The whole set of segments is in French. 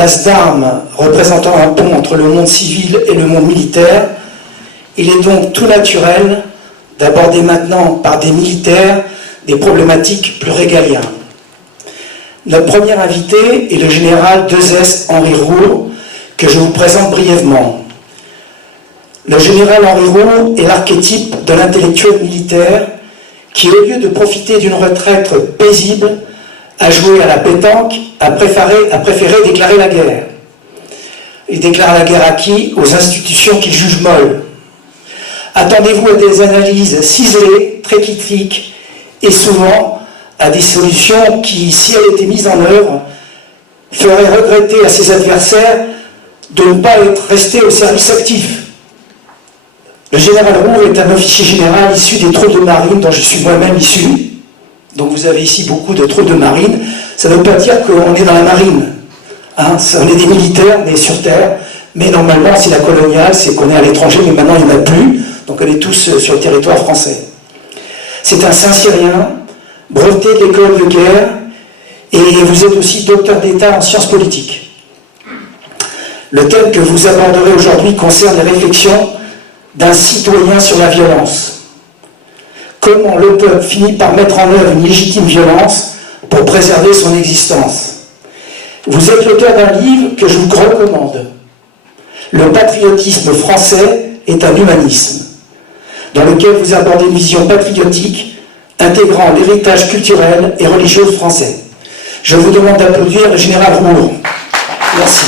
place d'armes représentant un pont entre le monde civil et le monde militaire, il est donc tout naturel d'aborder maintenant par des militaires des problématiques plus régaliennes. Notre premier invité est le général 2S Henri Roux, que je vous présente brièvement. Le général Henri Roux est l'archétype de l'intellectuel militaire qui, au lieu de profiter d'une retraite paisible, a joué à la pétanque, a préféré déclarer la guerre. Il déclare la guerre à qui? Aux institutions qu'il juge molles. Attendez-vous à des analyses ciselées, très critiques, et souvent à des solutions qui, si elles étaient mises en œuvre, feraient regretter à ses adversaires de ne pas être restés au service actif. Le général Roux est un officier général issu des troupes de marine dont je suis moi-même issu. Donc vous avez ici beaucoup de troupes de marine. Ça ne veut pas dire qu'on est dans la marine. Hein, on est des militaires, on est sur terre. Mais normalement, c'est la coloniale, c'est qu'on est à l'étranger, mais maintenant il n'y en a plus. Donc on est tous sur le territoire français. C'est un Saint-Cyrien, breveté de l'école de guerre, et vous êtes aussi docteur d'État en sciences politiques. Le thème que vous aborderez aujourd'hui concerne les réflexions d'un citoyen sur la violence. Comment le peuple finit par mettre en œuvre une légitime violence pour préserver son existence. Vous êtes l'auteur d'un livre que je vous recommande. Le patriotisme français est un humanisme, dans lequel vous abordez une vision patriotique intégrant l'héritage culturel et religieux français. Je vous demande d'applaudir le général Roux. Merci.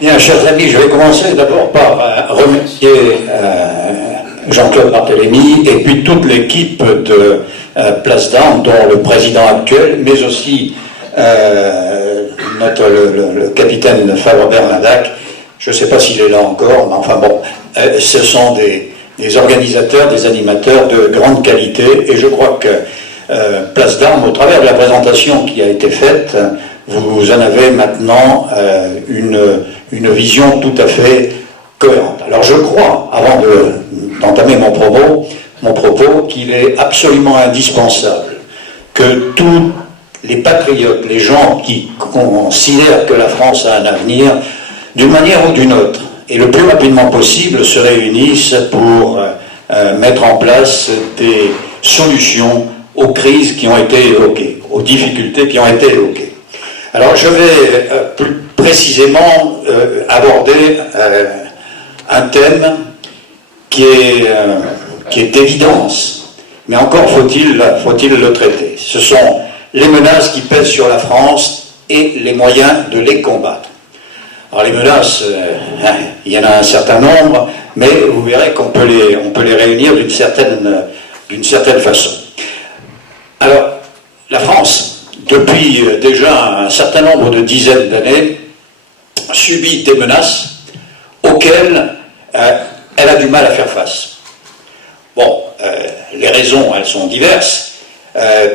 Bien, chers amis, je vais commencer d'abord par remercier Jean-Claude Barthélémy et puis toute l'équipe de Place d'Armes, dont le président actuel, mais aussi le capitaine Fabre Bernadac. Je ne sais pas s'il est là encore, mais enfin bon, ce sont des organisateurs, des animateurs de grande qualité, et je crois que Place d'Armes, au travers de la présentation qui a été faite, vous en avez maintenant une vision tout à fait cohérente. Alors je crois, avant d'entamer mon propos, qu'il est absolument indispensable que tous les patriotes, les gens qui considèrent que la France a un avenir, d'une manière ou d'une autre, et le plus rapidement possible, se réunissent pour mettre en place des solutions aux crises qui ont été évoquées, aux difficultés qui ont été évoquées. Alors je vais plus précisément aborder un thème qui est d'évidence, mais encore faut-il le traiter. Ce sont les menaces qui pèsent sur la France et les moyens de les combattre. Alors les menaces, il y en a un certain nombre, mais vous verrez qu'on peut les réunir d'une certaine façon. Alors, la France, depuis déjà un certain nombre de dizaines d'années, subit des menaces auxquelles elle a du mal à faire face. Bon, les raisons, elles sont diverses.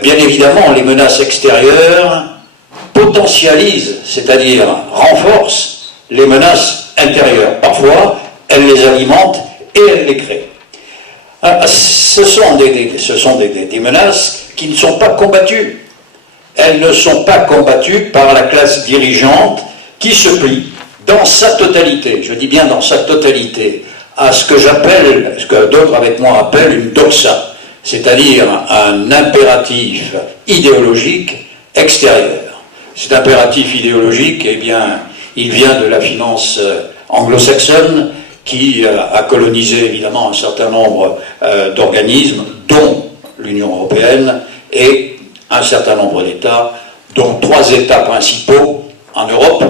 Bien évidemment, les menaces extérieures potentialisent, c'est-à-dire renforcent les menaces intérieures. Parfois, elles les alimentent et elles les créent. Ce sont des menaces qui ne sont pas combattues. Elles ne sont pas combattues par la classe dirigeante qui se plie dans sa totalité, je dis bien dans sa totalité, à ce que d'autres avec moi appellent une doxa, c'est-à-dire un impératif idéologique extérieur. Cet impératif idéologique, eh bien, il vient de la finance anglo-saxonne qui a colonisé évidemment un certain nombre d'organismes, dont l'Union européenne et un certain nombre d'États, dont 3 États principaux en Europe.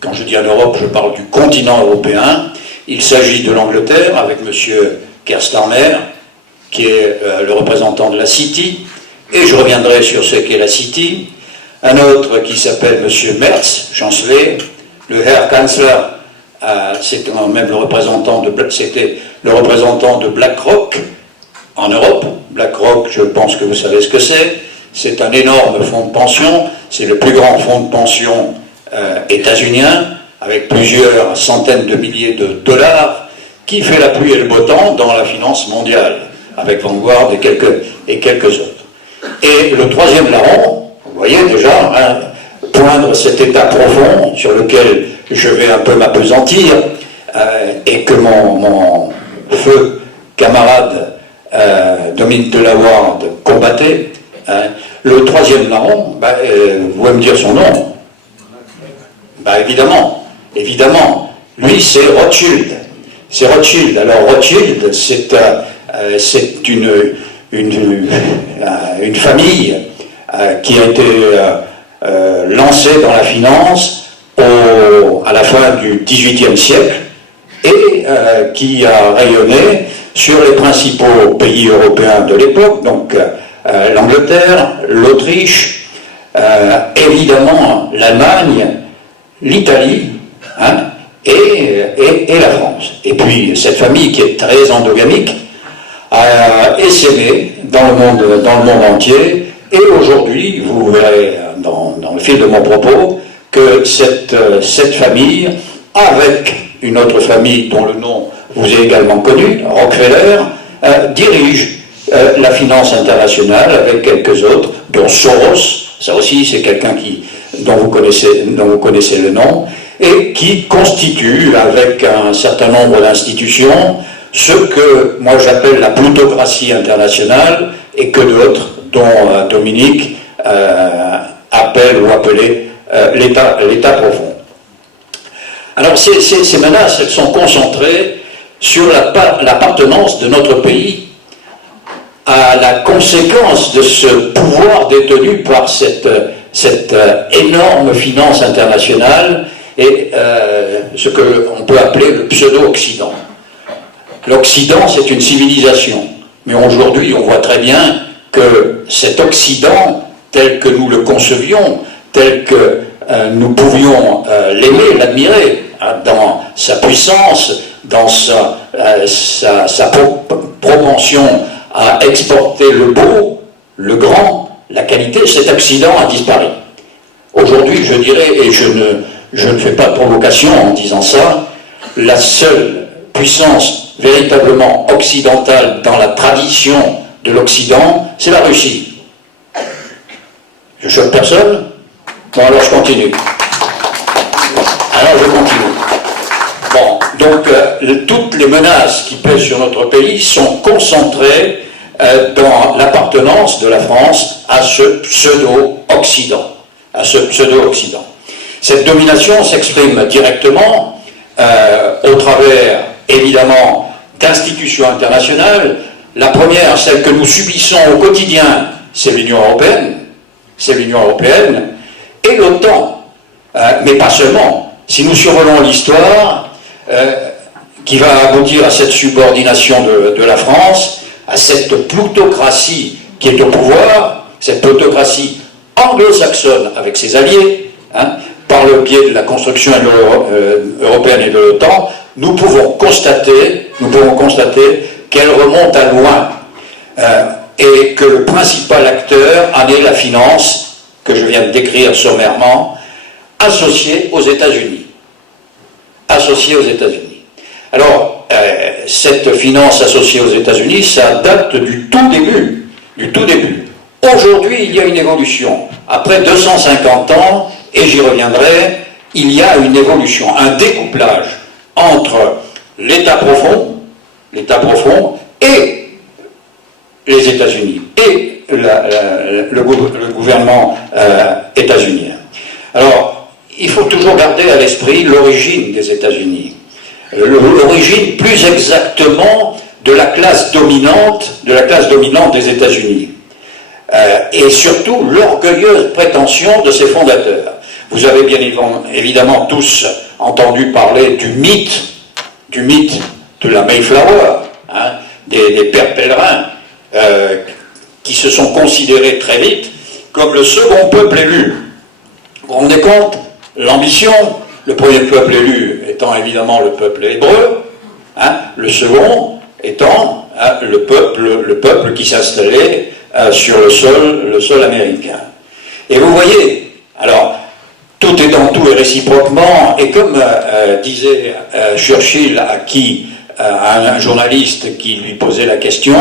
Quand je dis en Europe, je parle du continent européen. Il s'agit de l'Angleterre, avec M. Keir Starmer, qui est le représentant de la City, et je reviendrai sur ce qu'est la City. Un autre qui s'appelle M. Merz, chancelier, le Herr Kanzler, c'était même c'était le représentant de BlackRock en Europe. BlackRock, je pense que vous savez ce que c'est. C'est un énorme fonds de pension, c'est le plus grand fonds de pension états-unien, avec plusieurs centaines de milliers de dollars, qui fait la pluie et le beau temps dans la finance mondiale, avec Vanguard et quelques autres. Et le troisième larron, vous voyez déjà, poindre cet état profond sur lequel je vais un peu m'appesantir et que mon feu camarade Dominique Delawarde combattait. Le troisième larron, vous pouvez me dire son nom? Évidemment, évidemment. Lui, c'est Rothschild. C'est Rothschild. Alors Rothschild, c'est une famille qui a été lancée dans la finance à la fin du XVIIIe siècle et qui a rayonné sur les principaux pays européens de l'époque, donc l'Angleterre, l'Autriche, évidemment l'Allemagne, l'Italie, et la France. Et puis cette famille qui est très endogamique a essaimé dans le monde entier, et aujourd'hui, vous verrez dans le fil de mon propos, que cette famille, avec une autre famille dont le nom vous est également connu, Rockefeller, dirige la finance internationale avec quelques autres, dont Soros, ça aussi c'est quelqu'un dont vous connaissez le nom, et qui constitue avec un certain nombre d'institutions ce que moi j'appelle la plutocratie internationale et que d'autres, dont Dominique, appelle ou appelait l'état profond. Alors ces menaces, elles sont concentrées sur l'appartenance de notre pays à la conséquence de ce pouvoir détenu par cette énorme finance internationale et ce qu'on peut appeler le pseudo-Occident. L'Occident, c'est une civilisation, mais aujourd'hui, on voit très bien que cet Occident, tel que nous le concevions, tel que nous pouvions l'aimer, l'admirer, dans sa puissance, dans sa propension à exporter le beau, le grand, la qualité, cet Occident a disparu. Aujourd'hui, je dirais, et je ne fais pas de provocation en disant ça, la seule puissance véritablement occidentale dans la tradition de l'Occident, c'est la Russie. Je choque personne? Bon, alors je continue. Bon, donc toutes les menaces qui pèsent sur notre pays sont concentrées dans l'appartenance de la France à ce pseudo-Occident. Cette domination s'exprime directement au travers, évidemment, d'institutions internationales. La première, celle que nous subissons au quotidien, c'est l'Union européenne. Et l'OTAN. Mais pas seulement. Si nous survolons l'histoire, qui va aboutir à cette subordination de la France, à cette plutocratie qui est au pouvoir, cette plutocratie anglo-saxonne avec ses alliés, par le biais de la construction européenne et de l'OTAN, nous pouvons constater qu'elle remonte à loin et que le principal acteur en est la finance, que je viens de décrire sommairement, associée aux États-Unis. Alors, cette finance associée aux États-Unis, ça date du tout début. Aujourd'hui, il y a une évolution. Après 250 ans, et j'y reviendrai, il y a une évolution, un découplage entre l'État profond et les États-Unis, et le gouvernement états-unien. Alors, il faut toujours garder à l'esprit l'origine des États-Unis. L'origine, plus exactement, de la classe dominante des États-Unis. Et surtout, l'orgueilleuse prétention de ses fondateurs. Vous avez bien évidemment tous entendu parler du mythe de la Mayflower, des pères pèlerins, qui se sont considérés très vite comme le second peuple élu. Vous vous rendez compte? L'ambition, le premier peuple élu étant évidemment le peuple hébreu, le second étant le peuple qui s'installait sur le sol américain. Et vous voyez, alors, tout est dans tout et réciproquement, et comme disait Churchill à un journaliste qui lui posait la question,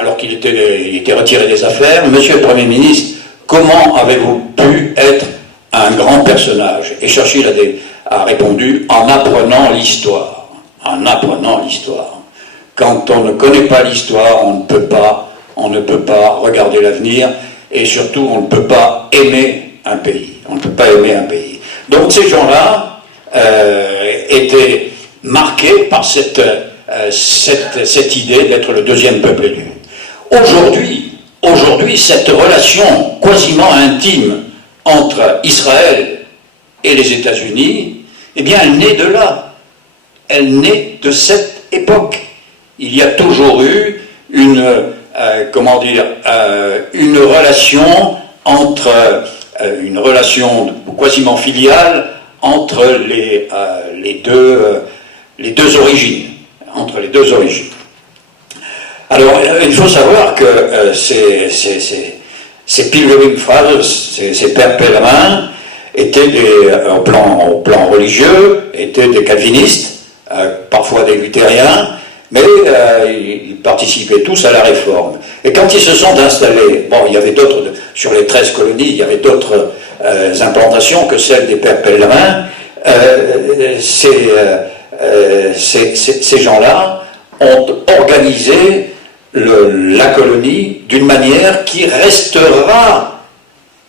alors qu'il était retiré des affaires, Monsieur le Premier ministre, comment avez-vous pu être un grand personnage. Et Churchill a répondu en apprenant l'histoire. En apprenant l'histoire. Quand on ne connaît pas l'histoire, on ne peut pas regarder l'avenir, et surtout on ne peut pas aimer un pays. On ne peut pas aimer un pays. Donc ces gens-là étaient marqués par cette idée d'être le deuxième peuple élu. Aujourd'hui, cette relation quasiment intime entre Israël et les États-Unis, eh bien, elle naît de là. Elle naît de cette époque. Il y a toujours eu une relation une relation quasiment filiale entre les deux origines. Entre les deux origines. Alors, il faut savoir que ces Pilgrim Fathers, ces pères pèlerins, étaient au plan religieux, étaient des calvinistes, parfois des luthériens, mais ils participaient tous à la réforme. Et quand ils se sont installés, bon, il y avait d'autres, sur les 13 colonies, il y avait d'autres implantations que celles des pères pèlerins, ces gens-là ont organisé la colonie d'une manière qui restera,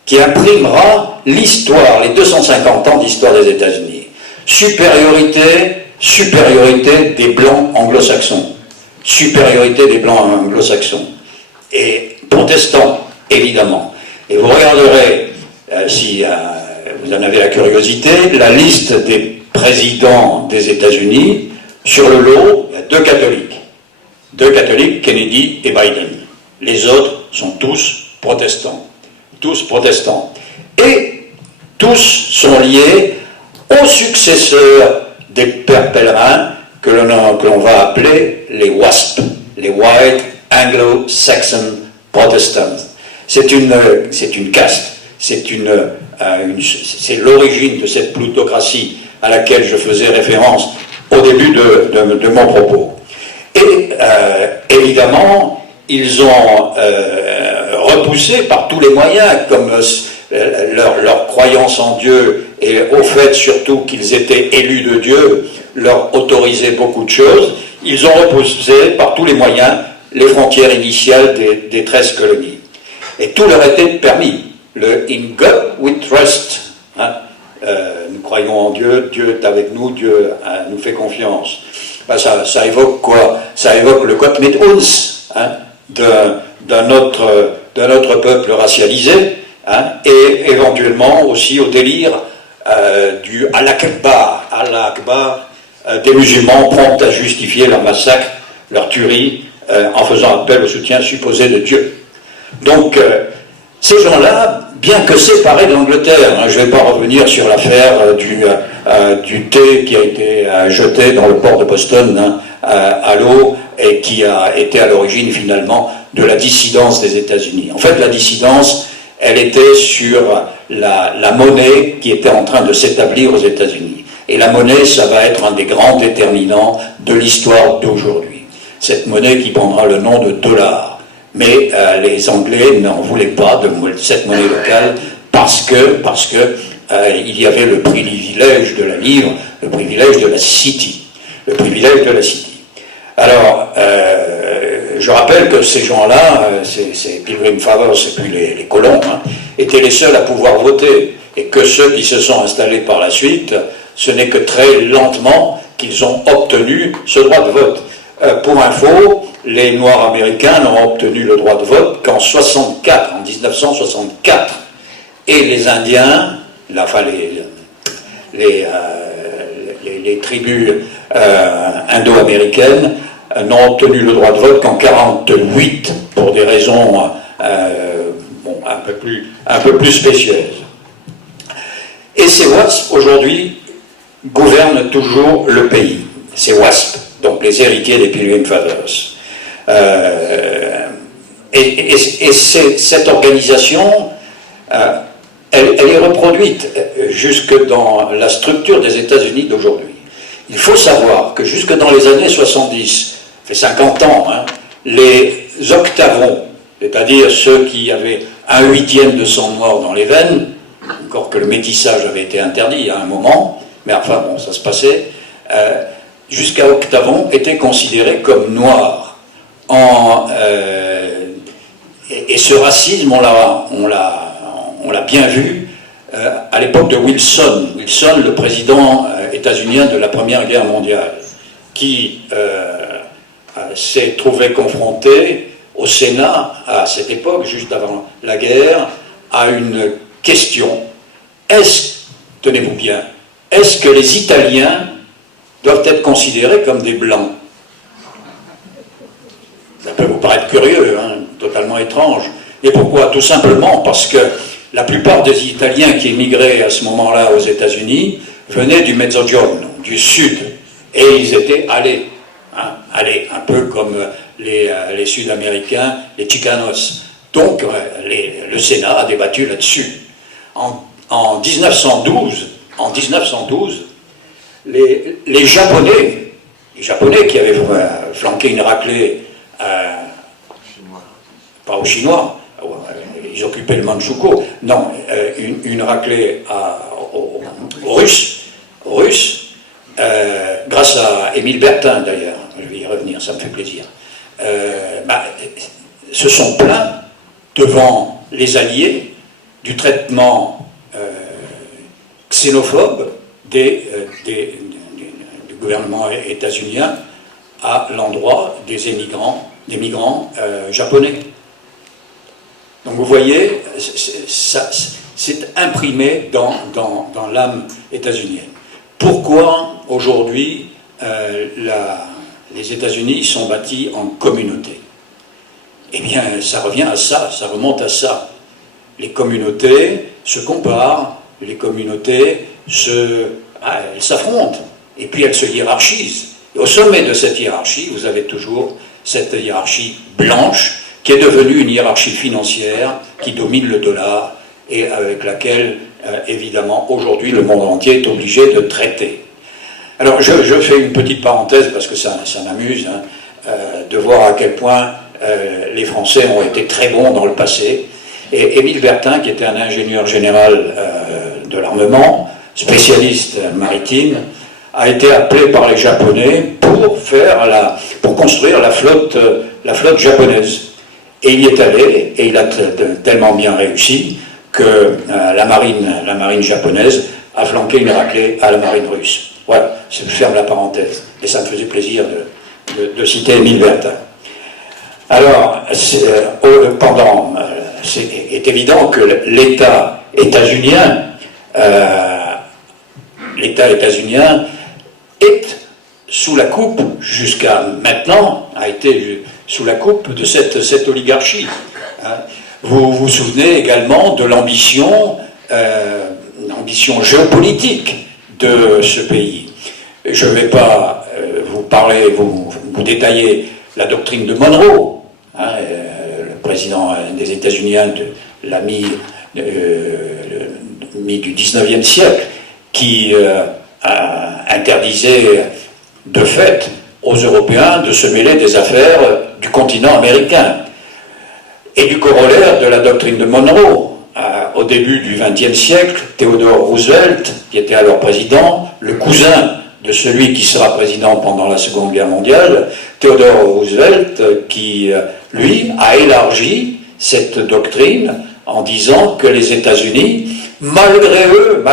qui imprimera l'histoire, les 250 ans d'histoire des États-Unis. Supériorité des Blancs anglo-saxons. Supériorité des Blancs anglo-saxons. Et protestants, évidemment. Et vous regarderez, si vous en avez la curiosité, la liste des présidents des États-Unis. Sur le lot, il y a deux catholiques, Kennedy et Biden. Les autres sont tous protestants. Tous protestants. Et tous sont liés aux successeurs des pères pèlerins que l'on va appeler les WASP, les White Anglo-Saxon Protestants. C'est une caste, c'est l'origine de cette plutocratie à laquelle je faisais référence au début de mon propos. Et évidemment, ils ont repoussé par tous les moyens, comme leur croyance en Dieu et au fait surtout qu'ils étaient élus de Dieu, leur autorisait beaucoup de choses. Ils ont repoussé par tous les moyens les frontières initiales des 13 colonies. Et tout leur était permis. Le In God we trust. Hein, nous croyons en Dieu, Dieu est avec nous, Dieu nous fait confiance. Ben ça évoque quoi? Ça évoque le Gott mit uns, hein, d'un autre peuple racialisé, hein, et éventuellement aussi au délire du Allah Akbar des musulmans prompts à justifier leur massacre, leur tuerie, en faisant appel au soutien supposé de Dieu. Donc, ces gens-là, bien que séparés d'Angleterre, hein, je ne vais pas revenir sur l'affaire du thé qui a été jeté dans le port de Boston, hein, à l'eau, et qui a été à l'origine finalement de la dissidence des États-Unis. En fait, la dissidence, elle était sur la monnaie qui était en train de s'établir aux États-Unis. Et la monnaie, ça va être un des grands déterminants de l'histoire d'aujourd'hui. Cette monnaie qui prendra le nom de dollar. Mais les Anglais n'en voulaient pas de cette monnaie locale parce que il y avait le privilège de la livre, le privilège de la city. Le privilège de la city. Alors, je rappelle que ces gens-là, ces Pilgrim Fathers et puis les colons, hein, étaient les seuls à pouvoir voter. Et que ceux qui se sont installés par la suite, ce n'est que très lentement qu'ils ont obtenu ce droit de vote. Pour info, les Noirs américains n'ont obtenu le droit de vote qu'en 1964. Et les Indiens, enfin les tribus indo-américaines n'ont obtenu le droit de vote qu'en 1948, pour des raisons un peu plus spécieuses. Et ces WASP, aujourd'hui, gouvernent toujours le pays. Ces WASP, donc les héritiers des Pilgrim Fathers. Et cette organisation, elle est reproduite jusque dans la structure des États-Unis d'aujourd'hui. Il faut savoir que jusque dans les années 70, ça fait 50 ans, hein, les octavons, c'est-à-dire ceux qui avaient 1/8 de sang noir dans les veines, encore que le métissage avait été interdit à un moment, mais enfin bon, ça se passait, jusqu'à Octavon, était considéré comme noir. Et ce racisme, on l'a bien vu à l'époque de Wilson. Wilson, le président états-unien de la Première Guerre mondiale, qui s'est trouvé confronté au Sénat, à cette époque, juste avant la guerre, à une question. Tenez-vous bien, est-ce que les Italiens doivent être considérés comme des Blancs? Ça peut vous paraître curieux, hein, totalement étrange. Et pourquoi? Tout simplement parce que la plupart des Italiens qui émigraient à ce moment-là aux États-Unis venaient du Mezzogiorno, du Sud, et ils étaient allés, un peu comme les Sud-Américains, les Chicanos. Donc le Sénat a débattu là-dessus. En 1912, les Japonais qui avaient flanqué une raclée, pas aux Chinois, ils occupaient le Manchukuo, non, une raclée aux Russes, grâce à Émile Bertin d'ailleurs, je vais y revenir, ça me fait plaisir, se sont plaints devant les Alliés du traitement xénophobe du gouvernement états-unien à l'endroit des migrants japonais. Donc vous voyez, c'est imprimé dans l'âme états-unienne. Pourquoi aujourd'hui les États-Unis sont bâtis en communauté? Eh bien, ça revient à ça, ça remonte à ça. Les communautés se comparent, les communautés elles s'affrontent, et puis elles se hiérarchisent. Et au sommet de cette hiérarchie, vous avez toujours cette hiérarchie blanche, qui est devenue une hiérarchie financière qui domine le dollar et avec laquelle, évidemment, aujourd'hui, le monde entier est obligé de traiter. Alors, je fais une petite parenthèse parce que ça m'amuse de voir à quel point les Français ont été très bons dans le passé. Et Émile Bertin, qui était un ingénieur général de l'armement, spécialiste maritime, a été appelé par les Japonais pour construire la flotte japonaise. Et il y est allé, et il a tellement bien réussi que la marine japonaise a flanqué une raclée à la marine russe. Voilà, je ferme la parenthèse. Et ça me faisait plaisir de citer Émile Bertin. Alors, c'est évident que l'État états-unien est sous la coupe, jusqu'à maintenant, a été sous la coupe de cette oligarchie. Vous vous souvenez également de l'ambition géopolitique de ce pays. Je ne vais pas vous détailler la doctrine de Monroe, le président des États-Unis, l'ami du 19e siècle, qui interdisait de fait aux Européens de se mêler des affaires du continent américain. Et du corollaire de la doctrine de Monroe. Au début du XXe siècle, Theodore Roosevelt, qui était alors président, le cousin de celui qui sera président pendant la Seconde Guerre mondiale, Theodore Roosevelt, qui, lui, a élargi cette doctrine en disant que les États-Unis, malgré eux,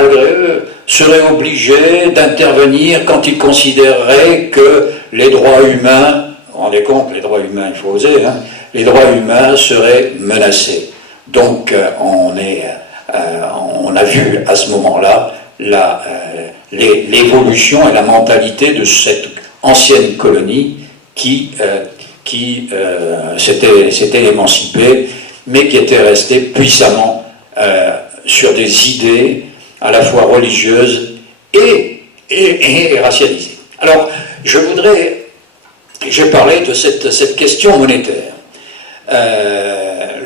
seraient obligés d'intervenir quand ils considéreraient que les droits humains, vous vous rendez compte, les droits humains, il faut oser, les droits humains seraient menacés. Donc on a vu à ce moment-là l'évolution et la mentalité de cette ancienne colonie qui s'était émancipée, mais qui était restée puissamment sur des idées à la fois religieuses et racialisées. Alors, j'ai parlé de cette question monétaire.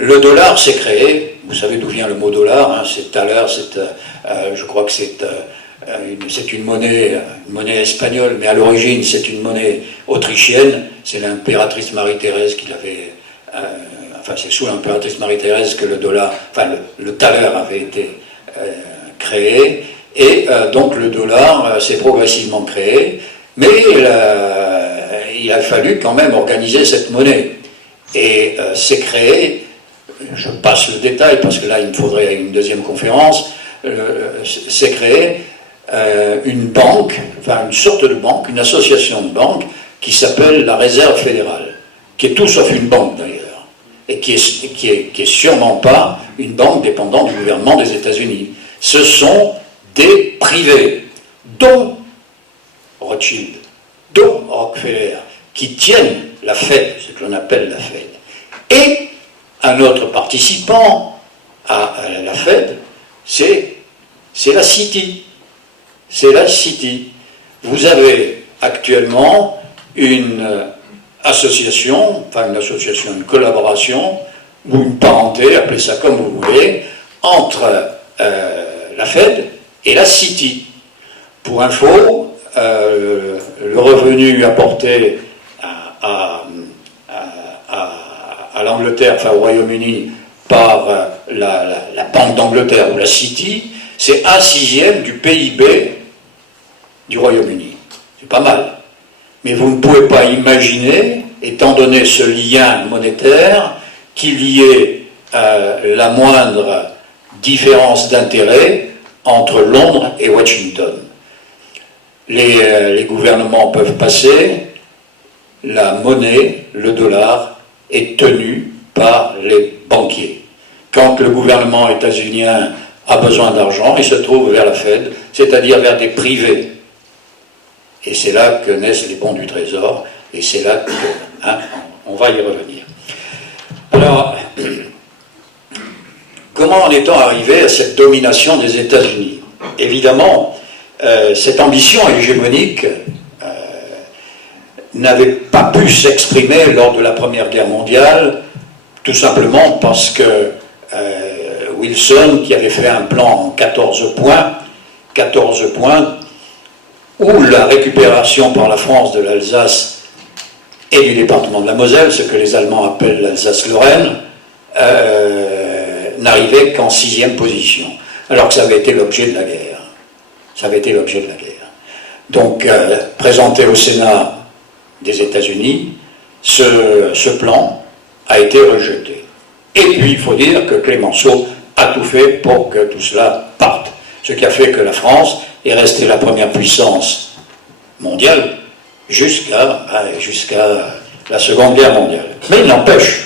Le dollar s'est créé, vous savez d'où vient le mot dollar, c'est tout à l'heure, je crois que c'est une monnaie espagnole, mais à l'origine c'est une monnaie autrichienne, c'est l'impératrice Marie-Thérèse qui l'avait, c'est sous l'impératrice Marie-Thérèse que le dollar, le thaler avait été créé, et donc le dollar s'est progressivement créé, mais il a fallu quand même organiser cette monnaie. Et c'est créé, je passe le détail parce que là il me faudrait une deuxième conférence, c'est créé une banque, enfin une sorte de banque, une association de banques qui s'appelle la Réserve fédérale, qui est tout sauf une banque d'ailleurs, et qui est sûrement pas une banque dépendante du gouvernement des États-Unis. Ce sont des privés, dont Rothschild, dont Rockefeller, qui tiennent la Fed, ce que l'on appelle la Fed. Et un autre participant à la Fed, c'est la Citi. C'est la Citi. Vous avez actuellement une association, une collaboration, ou une parenté, appelez ça comme vous voulez, entre la Fed et la Citi. Pour info, le revenu apporté à l'Angleterre, enfin au Royaume-Uni, par la Banque d'Angleterre ou la Citi, c'est 1/6 du PIB du Royaume-Uni. C'est pas mal. Mais vous ne pouvez pas imaginer, étant donné ce lien monétaire, qu'il y ait la moindre différence d'intérêt entre Londres et Washington. Les gouvernements peuvent passer, la monnaie, le dollar, est tenue par les banquiers. Quand le gouvernement états-unien a besoin d'argent, il se trouve vers la Fed, c'est-à-dire vers des privés. Et c'est là que naissent les bons du Trésor, et c'est là que, on va y revenir. Alors, comment en est-on arrivé à cette domination des États-Unis? Évidemment, cette ambition hégémonique n'avait pas pu s'exprimer lors de la Première Guerre mondiale, tout simplement parce que Wilson, qui avait fait un plan en 14 points, où la récupération par la France de l'Alsace et du département de la Moselle, ce que les Allemands appellent l'Alsace-Lorraine, n'arrivait qu'en 6e position, alors que ça avait été l'objet de la guerre. Ça avait été l'objet de la guerre. Donc, présenté au Sénat des États-Unis, ce plan a été rejeté. Et puis, il faut dire que Clémenceau a tout fait pour que tout cela parte. Ce qui a fait que la France est restée la première puissance mondiale jusqu'à la Seconde Guerre mondiale. Mais il n'empêche,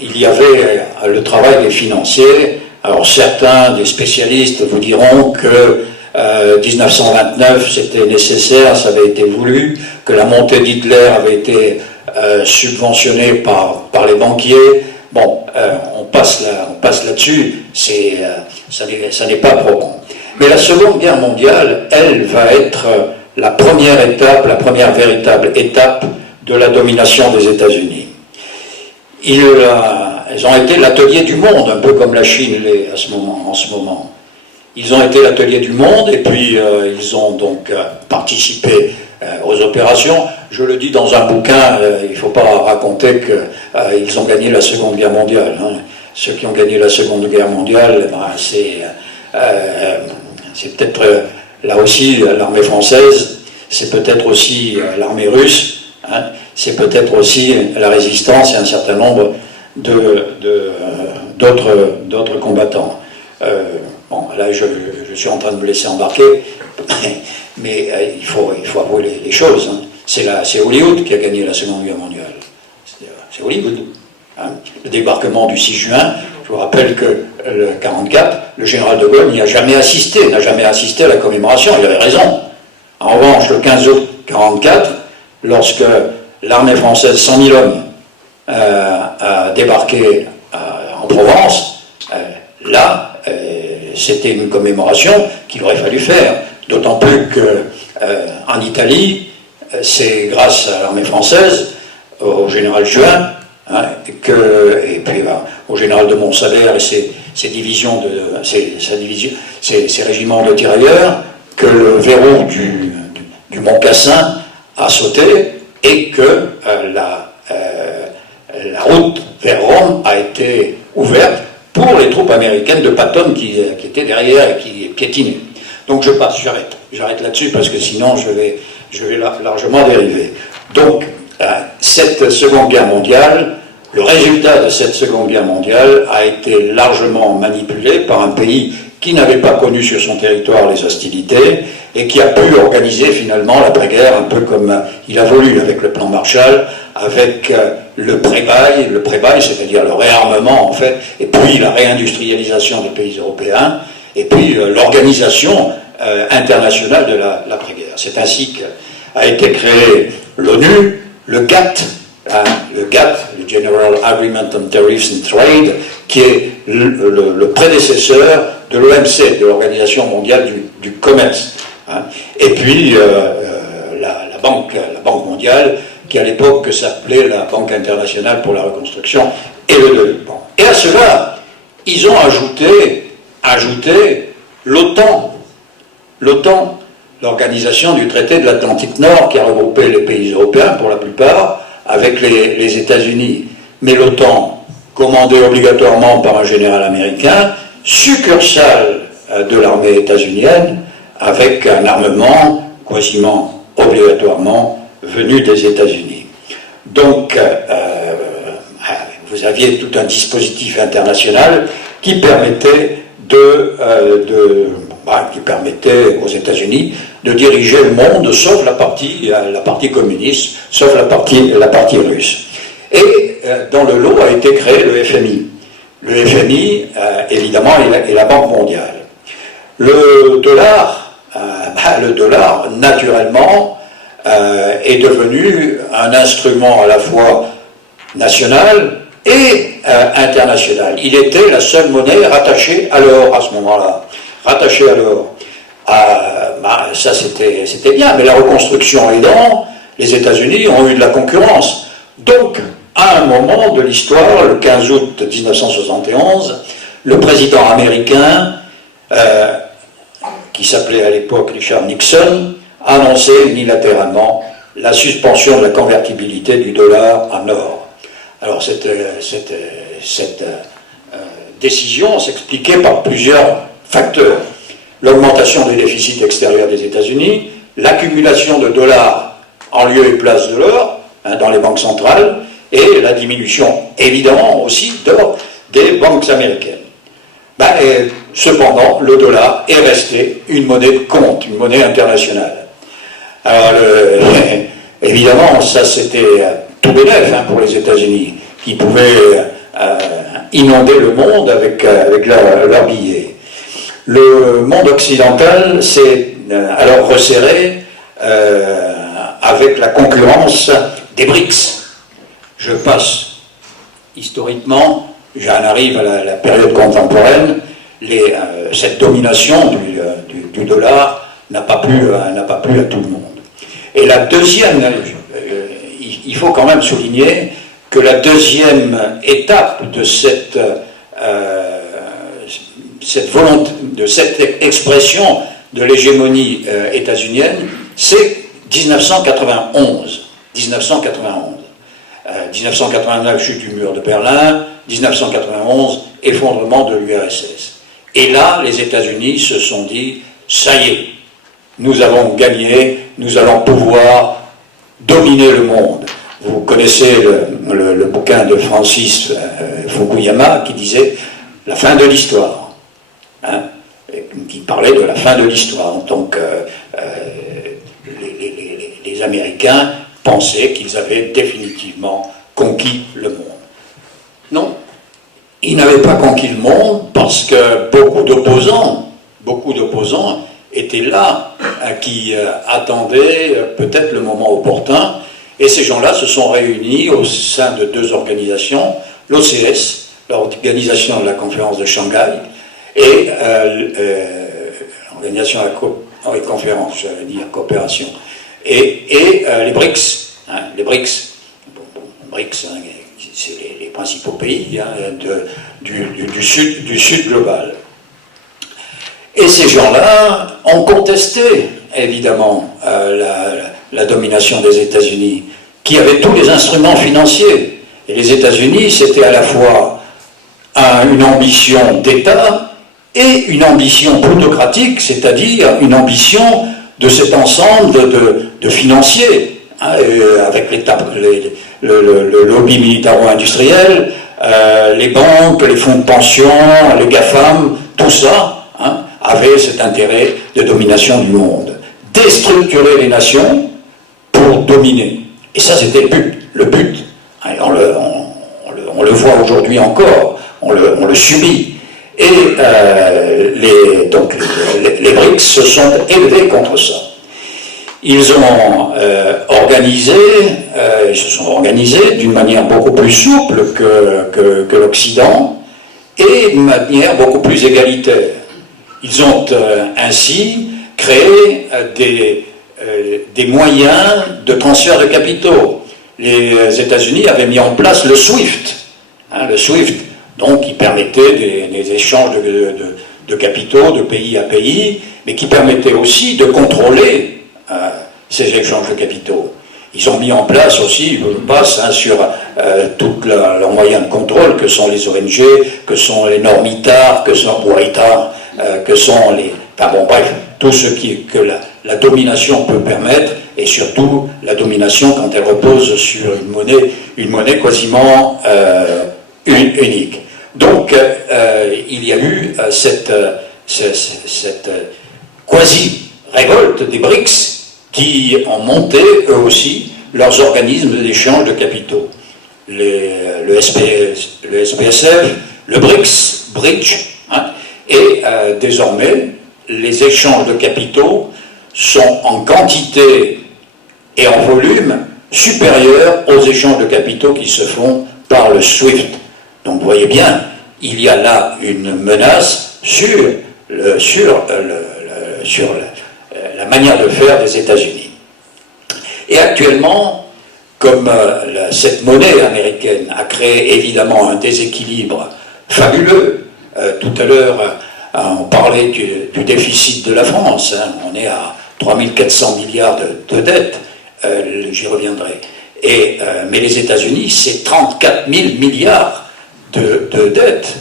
il y avait le travail des financiers. Alors certains des spécialistes vous diront que 1929 c'était nécessaire, ça avait été voulu, que la montée d'Hitler avait été subventionnée par les banquiers. Bon, on passe là-dessus, ça n'est pas profond. Mais la Seconde Guerre mondiale, elle, va être la première véritable étape de la domination des États-Unis. Ils ont été l'atelier du monde, un peu comme la Chine l'est en ce moment. Ils ont été l'atelier du monde, et puis ils ont donc participé aux opérations. Je le dis dans un bouquin, il ne faut pas raconter qu'ils ont gagné la Seconde Guerre mondiale. Hein. Ceux qui ont gagné la Seconde Guerre mondiale, c'est peut-être là aussi l'armée française, c'est peut-être aussi l'armée russe, hein, c'est peut-être aussi la résistance et un certain nombre d'autres combattants. Bon, là je suis en train de me laisser embarquer, mais il faut avouer les choses. Hein. C'est Hollywood qui a gagné la Seconde Guerre mondiale. C'est Hollywood. Hein. Le débarquement du 6 juin, je vous rappelle que le 1944, le général de Gaulle n'a jamais assisté à la commémoration, il avait raison. En revanche, le 15 août 1944, lorsque l'armée française, 100 000 hommes, a débarqué en Provence, là, c'était une commémoration qu'il aurait fallu faire. D'autant plus qu'en Italie, c'est grâce à l'armée française, au général Juin, hein, et puis au général de Montsabert et ses divisions, ses régiments de tirailleurs, que le verrou du Mont Cassin a sauté et que la route vers Rome a été ouverte pour les troupes américaines de Patton qui étaient derrière et qui piétinaient. Donc je passe, j'arrête là-dessus parce que sinon je vais largement dériver. Donc, cette Seconde Guerre mondiale, le résultat de cette Seconde Guerre mondiale a été largement manipulé par un pays qui n'avait pas connu sur son territoire les hostilités et qui a pu organiser finalement l'après-guerre un peu comme il a voulu avec le plan Marshall, avec le pré-bail, c'est-à-dire le réarmement en fait, et puis la réindustrialisation des pays européens, et puis l'organisation internationale de l'après-guerre. C'est ainsi qu'a été créé l'ONU, le GATT, le General Agreement on Tariffs and Trade, qui est le prédécesseur de l'OMC, de l'Organisation mondiale du commerce. Et puis la Banque mondiale, qui à l'époque s'appelait la Banque internationale pour la reconstruction et le développement. Et à cela, ils ont ajouté l'OTAN. L'OTAN, l'organisation du traité de l'Atlantique Nord, qui a regroupé les pays européens pour la plupart, avec les États-Unis. Mais l'OTAN, commandée obligatoirement par un général américain, succursale de l'armée états-unienne, avec un armement quasiment obligatoirement venu des États-Unis. Donc, vous aviez tout un dispositif international qui permettait qui permettait aux États-Unis de diriger le monde, sauf la partie communiste, sauf la partie russe. Et dans le lot a été créé le FMI. Le FMI, évidemment, est la Banque mondiale. Le dollar, naturellement, est devenu un instrument à la fois national et international. Il était la seule monnaie rattachée à l'or à ce moment-là. Rattachée à l'or. Ça c'était bien, mais la reconstruction aidant, les États-Unis ont eu de la concurrence. Donc, à un moment de l'histoire, le 15 août 1971, le président américain, qui s'appelait à l'époque Richard Nixon, a annoncé unilatéralement la suspension de la convertibilité du dollar en or. Alors cette décision s'expliquait par plusieurs facteurs. L'augmentation des déficits extérieurs des États-Unis, l'accumulation de dollars en lieu et place de l'or dans les banques centrales, et la diminution, évidemment, aussi des banques américaines. Cependant, le dollar est resté une monnaie de compte, une monnaie internationale. Alors, évidemment, ça c'était tout bénef pour les États-Unis, qui pouvaient inonder le monde avec leurs billets. Le monde occidental s'est alors resserré avec la concurrence des BRICS. Je passe historiquement, j'en arrive à la période contemporaine, cette domination du dollar n'a pas plu à tout le monde. Et la deuxième, il faut quand même souligner que la deuxième étape de cette volonté, de cette expression de l'hégémonie états-unienne, c'est 1991. 1989, chute du mur de Berlin, 1991, effondrement de l'URSS. Et là, les États-Unis se sont dit, ça y est, nous avons gagné, nous allons pouvoir dominer le monde. Vous connaissez le bouquin de Francis Fukuyama qui disait « la fin de l'histoire ». Qui parlait de la fin de l'histoire. Donc, les Américains pensaient qu'ils avaient définitivement conquis le monde. Non, ils n'avaient pas conquis le monde parce que beaucoup d'opposants étaient là, qui attendaient peut-être le moment opportun, et ces gens-là se sont réunis au sein de deux organisations, l'OCS, l'Organisation de la Conférence de Shanghai, et l'Organisation de la Conférence, j'allais dire coopération, et les BRICS. Les BRICS, c'est les principaux pays du sud global. Et ces gens-là ont contesté, évidemment, la domination des États-Unis, qui avaient tous les instruments financiers. Et les États-Unis, c'était à la fois une ambition d'État et une ambition plutocratique, c'est-à-dire une ambition de cet ensemble de financiers, hein, avec le lobby militaro-industriel, les banques, les fonds de pension, les GAFAM, tout ça, hein, avait cet intérêt de domination du monde. Déstructurer les nations pour dominer. Et ça, c'était le but. Hein, on le voit aujourd'hui encore, on le subit. Et les BRICS se sont élevés contre ça. Ils se sont organisés d'une manière beaucoup plus souple que l'Occident et d'une manière beaucoup plus égalitaire. Ils ont ainsi créé des moyens de transfert de capitaux. Les États-Unis avaient mis en place le SWIFT. Hein, le SWIFT, donc, qui permettait des échanges de capitaux de pays à pays, mais qui permettait aussi de contrôler ces échanges de capitaux. Ils ont mis en place aussi, je passe sur tous leurs moyens de contrôle, que sont les ONG, que sont les normitards, que sont Boitar, que sont les... Enfin bon, bref, tout ce que la domination peut permettre, et surtout la domination quand elle repose sur une monnaie quasiment unique. Donc, il y a eu cette quasi-révolte des BRICS qui ont monté, eux aussi, leurs organismes d'échange de capitaux. Le SPSF, le BRICS, hein, et désormais, les échanges de capitaux sont en quantité et en volume supérieurs aux échanges de capitaux qui se font par le SWIFT. Donc vous voyez bien, il y a là une menace sur la manière de faire des États-Unis. Et actuellement, comme cette monnaie américaine a créé évidemment un déséquilibre fabuleux, tout à l'heure on parlait du déficit de la France, hein, on est à 3400 milliards de dettes, j'y reviendrai. Mais les États-Unis, c'est 34 000 milliards de dettes.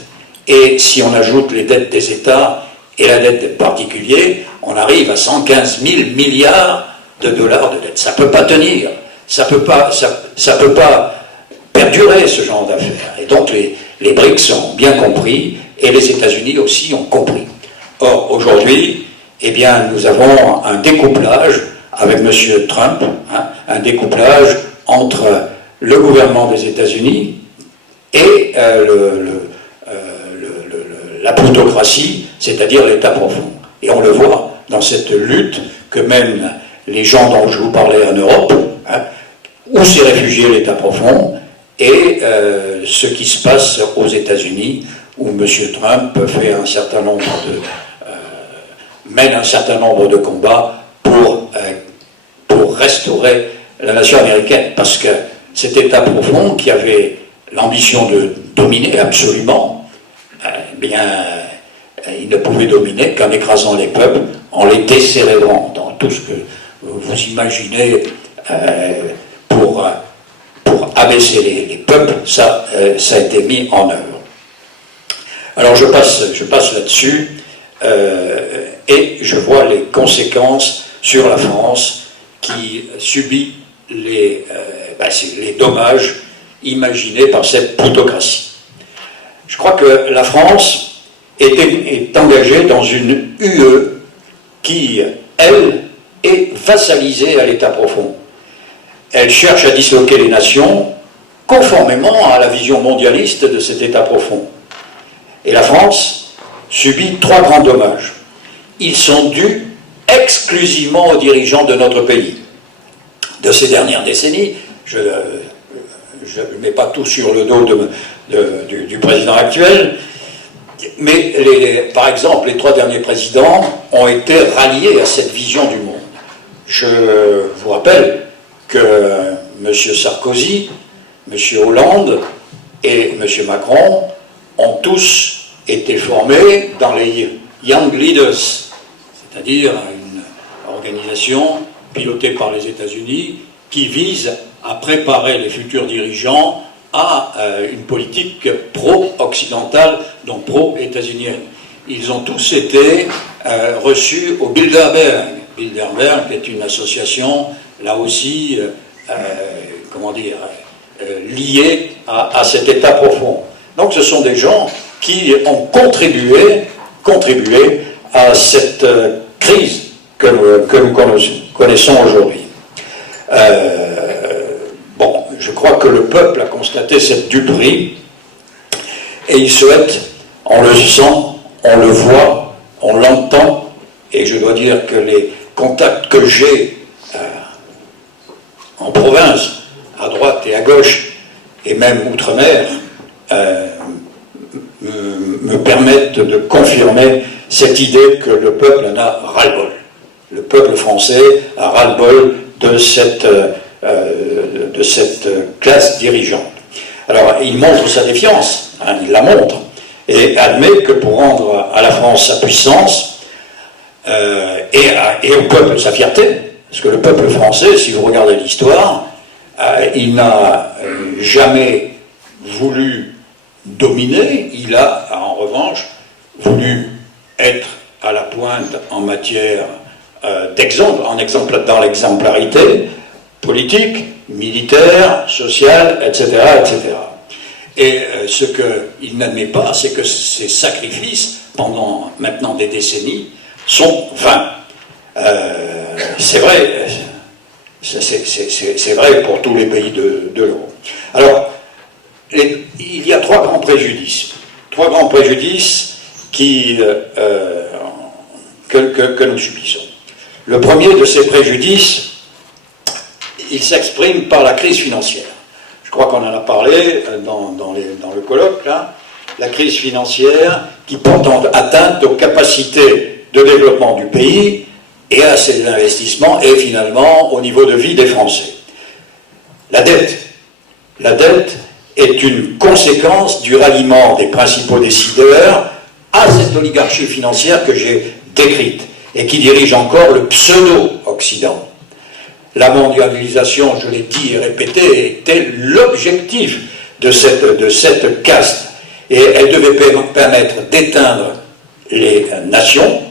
Et si on ajoute les dettes des États et la dette des particuliers, on arrive à 115 000 milliards de dollars de dettes. Ça ne peut pas tenir, ça peut pas perdurer ce genre d'affaires. Et donc les BRICS ont bien compris, et les États-Unis aussi ont compris. Or, aujourd'hui, eh bien, nous avons un découplage avec M. Trump, hein, un découplage entre le gouvernement des États-Unis et la plutocratie, c'est-à-dire l'État profond. Et on le voit dans cette lutte que même les gens dont je vous parlais en Europe, hein, où s'est réfugié l'État profond, et ce qui se passe aux États-Unis, où M. Trump fait mène un certain nombre de combats pour restaurer la nation américaine, parce que cet État profond qui avait l'ambition de dominer absolument, il ne pouvait dominer qu'en écrasant les peuples, en les décérébrant dans tout ce que vous imaginez pour abaisser les peuples, ça a été mis en œuvre. Alors je passe là-dessus et je vois les conséquences sur la France qui subit les dommages imaginés par cette plutocratie. Je crois que la France est engagée dans une UE qui, elle, est vassalisée à l'État profond. Elle cherche à disloquer les nations conformément à la vision mondialiste de cet État profond. Et la France subit 3 grands dommages. Ils sont dus exclusivement aux dirigeants de notre pays. De ces dernières décennies, je ne mets pas tout sur le dos du président actuel, mais par exemple, les 3 derniers présidents ont été ralliés à cette vision du monde. Je vous rappelle que M. Sarkozy, M. Hollande et M. Macron ont tous été formés dans les Young Leaders, c'est-à-dire une organisation pilotée par les États-Unis qui vise à préparer les futurs dirigeants à une politique pro-occidentale, donc pro-états-unienne. Ils ont tous été reçus au Bilderberg. Bilderberg est une association, là aussi, comment dire, liée à cet état profond. Donc ce sont des gens qui ont contribué à cette crise que nous connaissons aujourd'hui. Bon, je crois que le peuple a constaté cette duperie et il souhaite, on le sent, on le voit, on l'entend, et je dois dire que les contacts que j'ai en province, à droite et à gauche, et même outre-mer, me permettent de confirmer cette idée que le peuple en a ras-le-bol. Le peuple français a ras-le-bol de cette classe dirigeante. Alors, il montre sa défiance, hein, il la montre, et admet que pour rendre à la France sa puissance, et au peuple sa fierté, parce que le peuple français, si vous regardez l'histoire, il n'a jamais voulu dominer, il a en revanche voulu être à la pointe en matière dans l'exemplarité politique, militaire, sociale, etc., etc. Et ce qu'il n'admet pas, c'est que ces sacrifices, pendant maintenant des décennies, sont vains. C'est vrai, c'est vrai pour tous les pays de l'euro. Alors, il y a trois grands préjudices que nous subissons. Le premier de ces préjudices, il s'exprime par la crise financière. Je crois qu'on en a parlé dans le colloque, là. La crise financière qui porte atteinte aux capacités de développement du pays et à ses investissements et finalement au niveau de vie des Français. La dette est une conséquence du ralliement des principaux décideurs à cette oligarchie financière que j'ai décrite et qui dirige encore le pseudo-Occident. La mondialisation, je l'ai dit et répété, était l'objectif de cette caste. Et elle devait permettre d'éteindre les nations,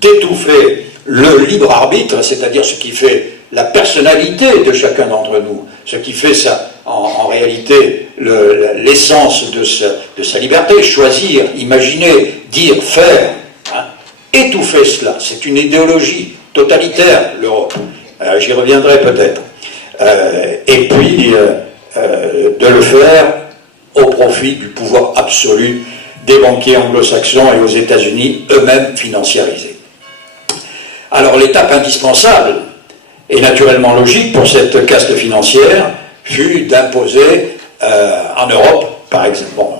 d'étouffer le libre arbitre, c'est-à-dire ce qui fait la personnalité de chacun d'entre nous, ce qui fait ça, en réalité l'essence de sa liberté, choisir, imaginer, dire, faire, hein, étouffer cela. C'est une idéologie totalitaire, l'Europe. J'y reviendrai peut-être. Et puis de le faire au profit du pouvoir absolu des banquiers anglo-saxons et aux États-Unis eux-mêmes financiarisés. Alors l'étape indispensable et naturellement logique pour cette caste financière fut d'imposer en Europe, par exemple, bon,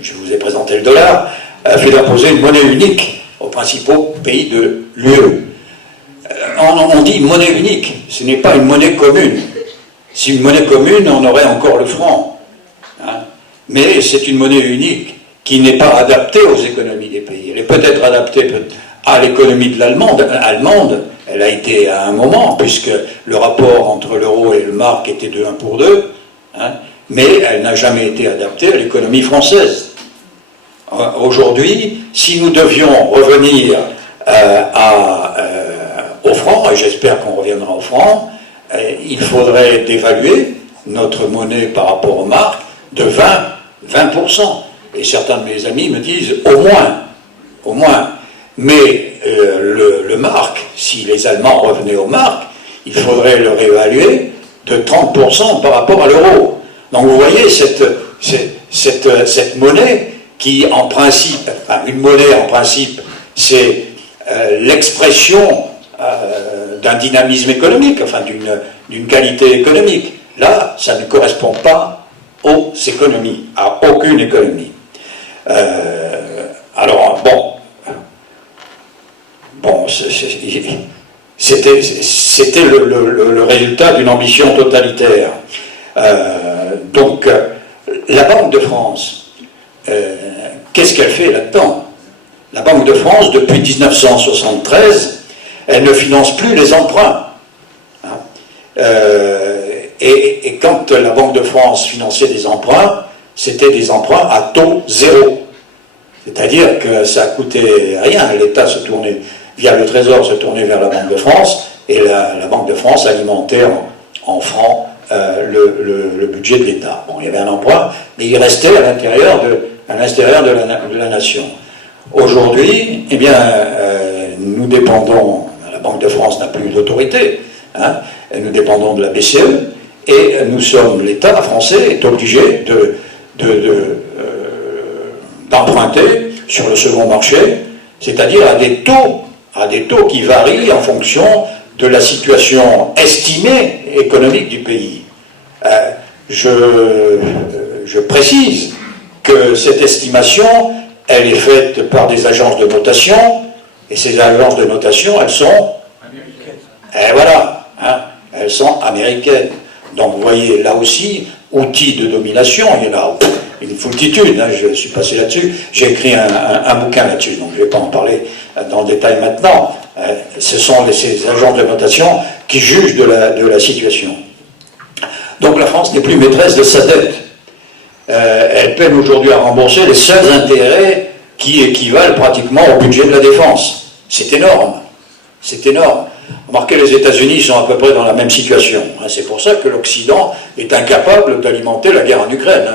je vous ai présenté le dollar, fut d'imposer une monnaie unique aux principaux pays de l'UE. On dit monnaie unique, ce n'est pas une monnaie commune. Si une monnaie commune, on aurait encore le franc. Hein, mais c'est une monnaie unique qui n'est pas adaptée aux économies des pays. Elle est peut-être adaptée à l'économie de l'allemande. Elle a été à un moment, puisque le rapport entre l'euro et le mark était de 1 pour 2, hein, mais elle n'a jamais été adaptée à l'économie française. Aujourd'hui, si nous devions revenir au franc, et j'espère qu'on reviendra au franc, il faudrait dévaluer notre monnaie par rapport au mark de 20%. Et certains de mes amis me disent au moins. Mais le mark, si les Allemands revenaient au mark, il faudrait le réévaluer de 30% par rapport à l'euro. Donc vous voyez cette monnaie qui en principe, enfin une monnaie en principe, c'est l'expression d'un dynamisme économique, enfin d'une qualité économique. Là, ça ne correspond pas aux économies, à aucune économie. Alors, c'était le résultat d'une ambition totalitaire. Donc, la Banque de France, qu'est-ce qu'elle fait là-dedans? La Banque de France, depuis 1973, elle ne finance plus les emprunts. Hein, Et quand la Banque de France finançait des emprunts, c'était des emprunts à taux zéro. C'est-à-dire que ça coûtait rien. L'État se tournait, via le Trésor, se tournait vers la Banque de France, et la Banque de France alimentait en francs le budget de l'État. Bon, il y avait un emprunt, mais il restait à l'intérieur de la nation. Aujourd'hui, eh bien, nous dépendons, la Banque de France n'a plus d'autorité, hein, nous dépendons de la BCE, et nous sommes, l'État français est obligé d'emprunter sur le second marché, c'est-à-dire à des taux qui varient en fonction de la situation estimée économique du pays. Je précise que cette estimation, elle est faite par des agences de notation, et ces agences de notation, elles sont américaines. Et voilà, hein, elles sont américaines. Donc vous voyez, là aussi, outils de domination, il y en a une foultitude, hein, je suis passé là-dessus, j'ai écrit un bouquin là-dessus, donc je ne vais pas en parler dans le détail maintenant. Ce sont ces agences de notation qui jugent de la situation. Donc la France n'est plus maîtresse de sa dette. Elle peine aujourd'hui à rembourser les seuls intérêts qui équivalent pratiquement au budget de la défense. C'est énorme. C'est énorme. Remarquez, les États-Unis sont à peu près dans la même situation. C'est pour ça que l'Occident est incapable d'alimenter la guerre en Ukraine.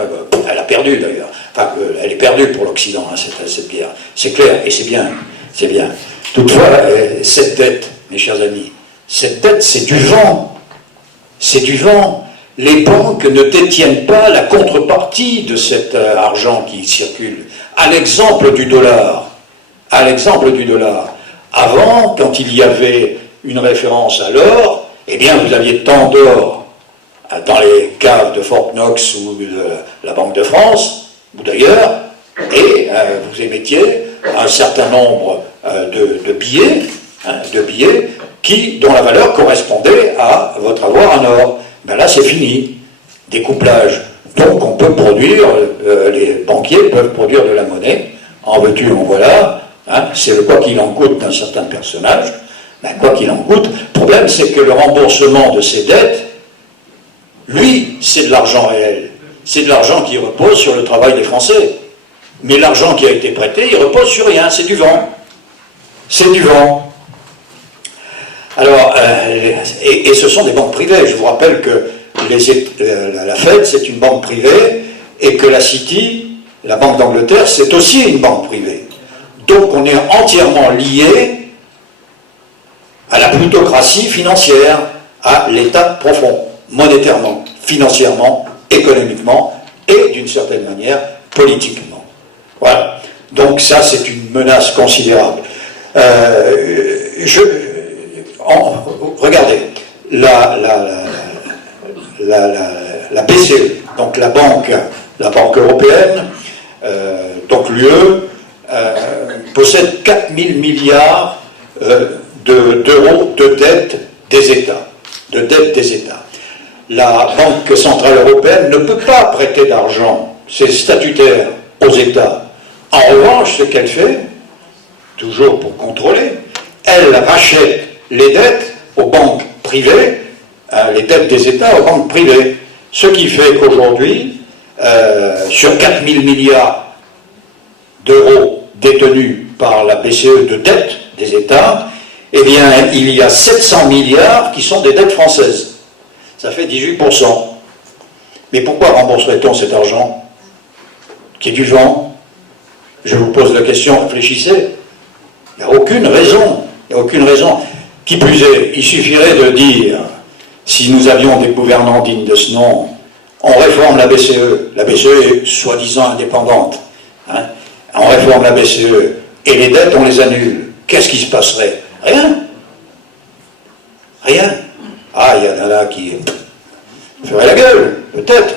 Elle a perdu d'ailleurs. Enfin, elle est perdue pour l'Occident, cette guerre. C'est clair, et c'est bien. C'est bien. Toutefois, cette dette, mes chers amis, cette dette, c'est du vent. C'est du vent. Les banques ne détiennent pas la contrepartie de cet argent qui circule. À l'exemple du dollar. À l'exemple du dollar. Avant, quand il y avait une référence à l'or, eh bien vous aviez tant d'or dans les caves de Fort Knox ou de la Banque de France, ou d'ailleurs, et vous émettiez un certain nombre de billets, dont la valeur correspondait à votre avoir en or. Ben là, c'est fini. Découplage. Donc on peut produire, les banquiers peuvent produire de la monnaie, en veux-tu, en voilà. Hein, c'est le quoi qu'il en coûte d'un certain personnage. Ben, quoi qu'il en coûte, le problème c'est que le remboursement de ces dettes, lui, c'est de l'argent réel. C'est de l'argent qui repose sur le travail des Français. Mais l'argent qui a été prêté, il repose sur rien, c'est du vent. C'est du vent. Alors, et ce sont des banques privées. Je vous rappelle que la Fed, c'est une banque privée, et que la City, la Banque d'Angleterre, c'est aussi une banque privée. Donc on est entièrement lié à la plutocratie financière, à l'État profond, monétairement, financièrement, économiquement et d'une certaine manière politiquement. Voilà. Donc ça, c'est une menace considérable. Regardez, la BCE, donc la Banque européenne, donc l'UE, possède 4 000 milliards d'euros de dette des États. La Banque Centrale Européenne ne peut pas prêter d'argent, c'est statutaire, aux États. En revanche, ce qu'elle fait, toujours pour contrôler, elle rachète les dettes aux banques privées, les dettes des États aux banques privées. Ce qui fait qu'aujourd'hui, sur 4 000 milliards d'euros détenus par la BCE de dette des États, eh bien, il y a 700 milliards qui sont des dettes françaises. Ça fait 18%. Mais pourquoi rembourserait-on cet argent qui est du vent? Je vous pose la question, réfléchissez. Il n'y a aucune raison. Il n'y a aucune raison. Qui plus est, il suffirait de dire, si nous avions des gouvernants dignes de ce nom, on réforme la BCE. La BCE est soi-disant indépendante. Hein, on réforme la BCE. Et les dettes, on les annule. Qu'est-ce qui se passerait? Rien. Rien. Ah, il y en a là qui ferait la gueule, peut-être.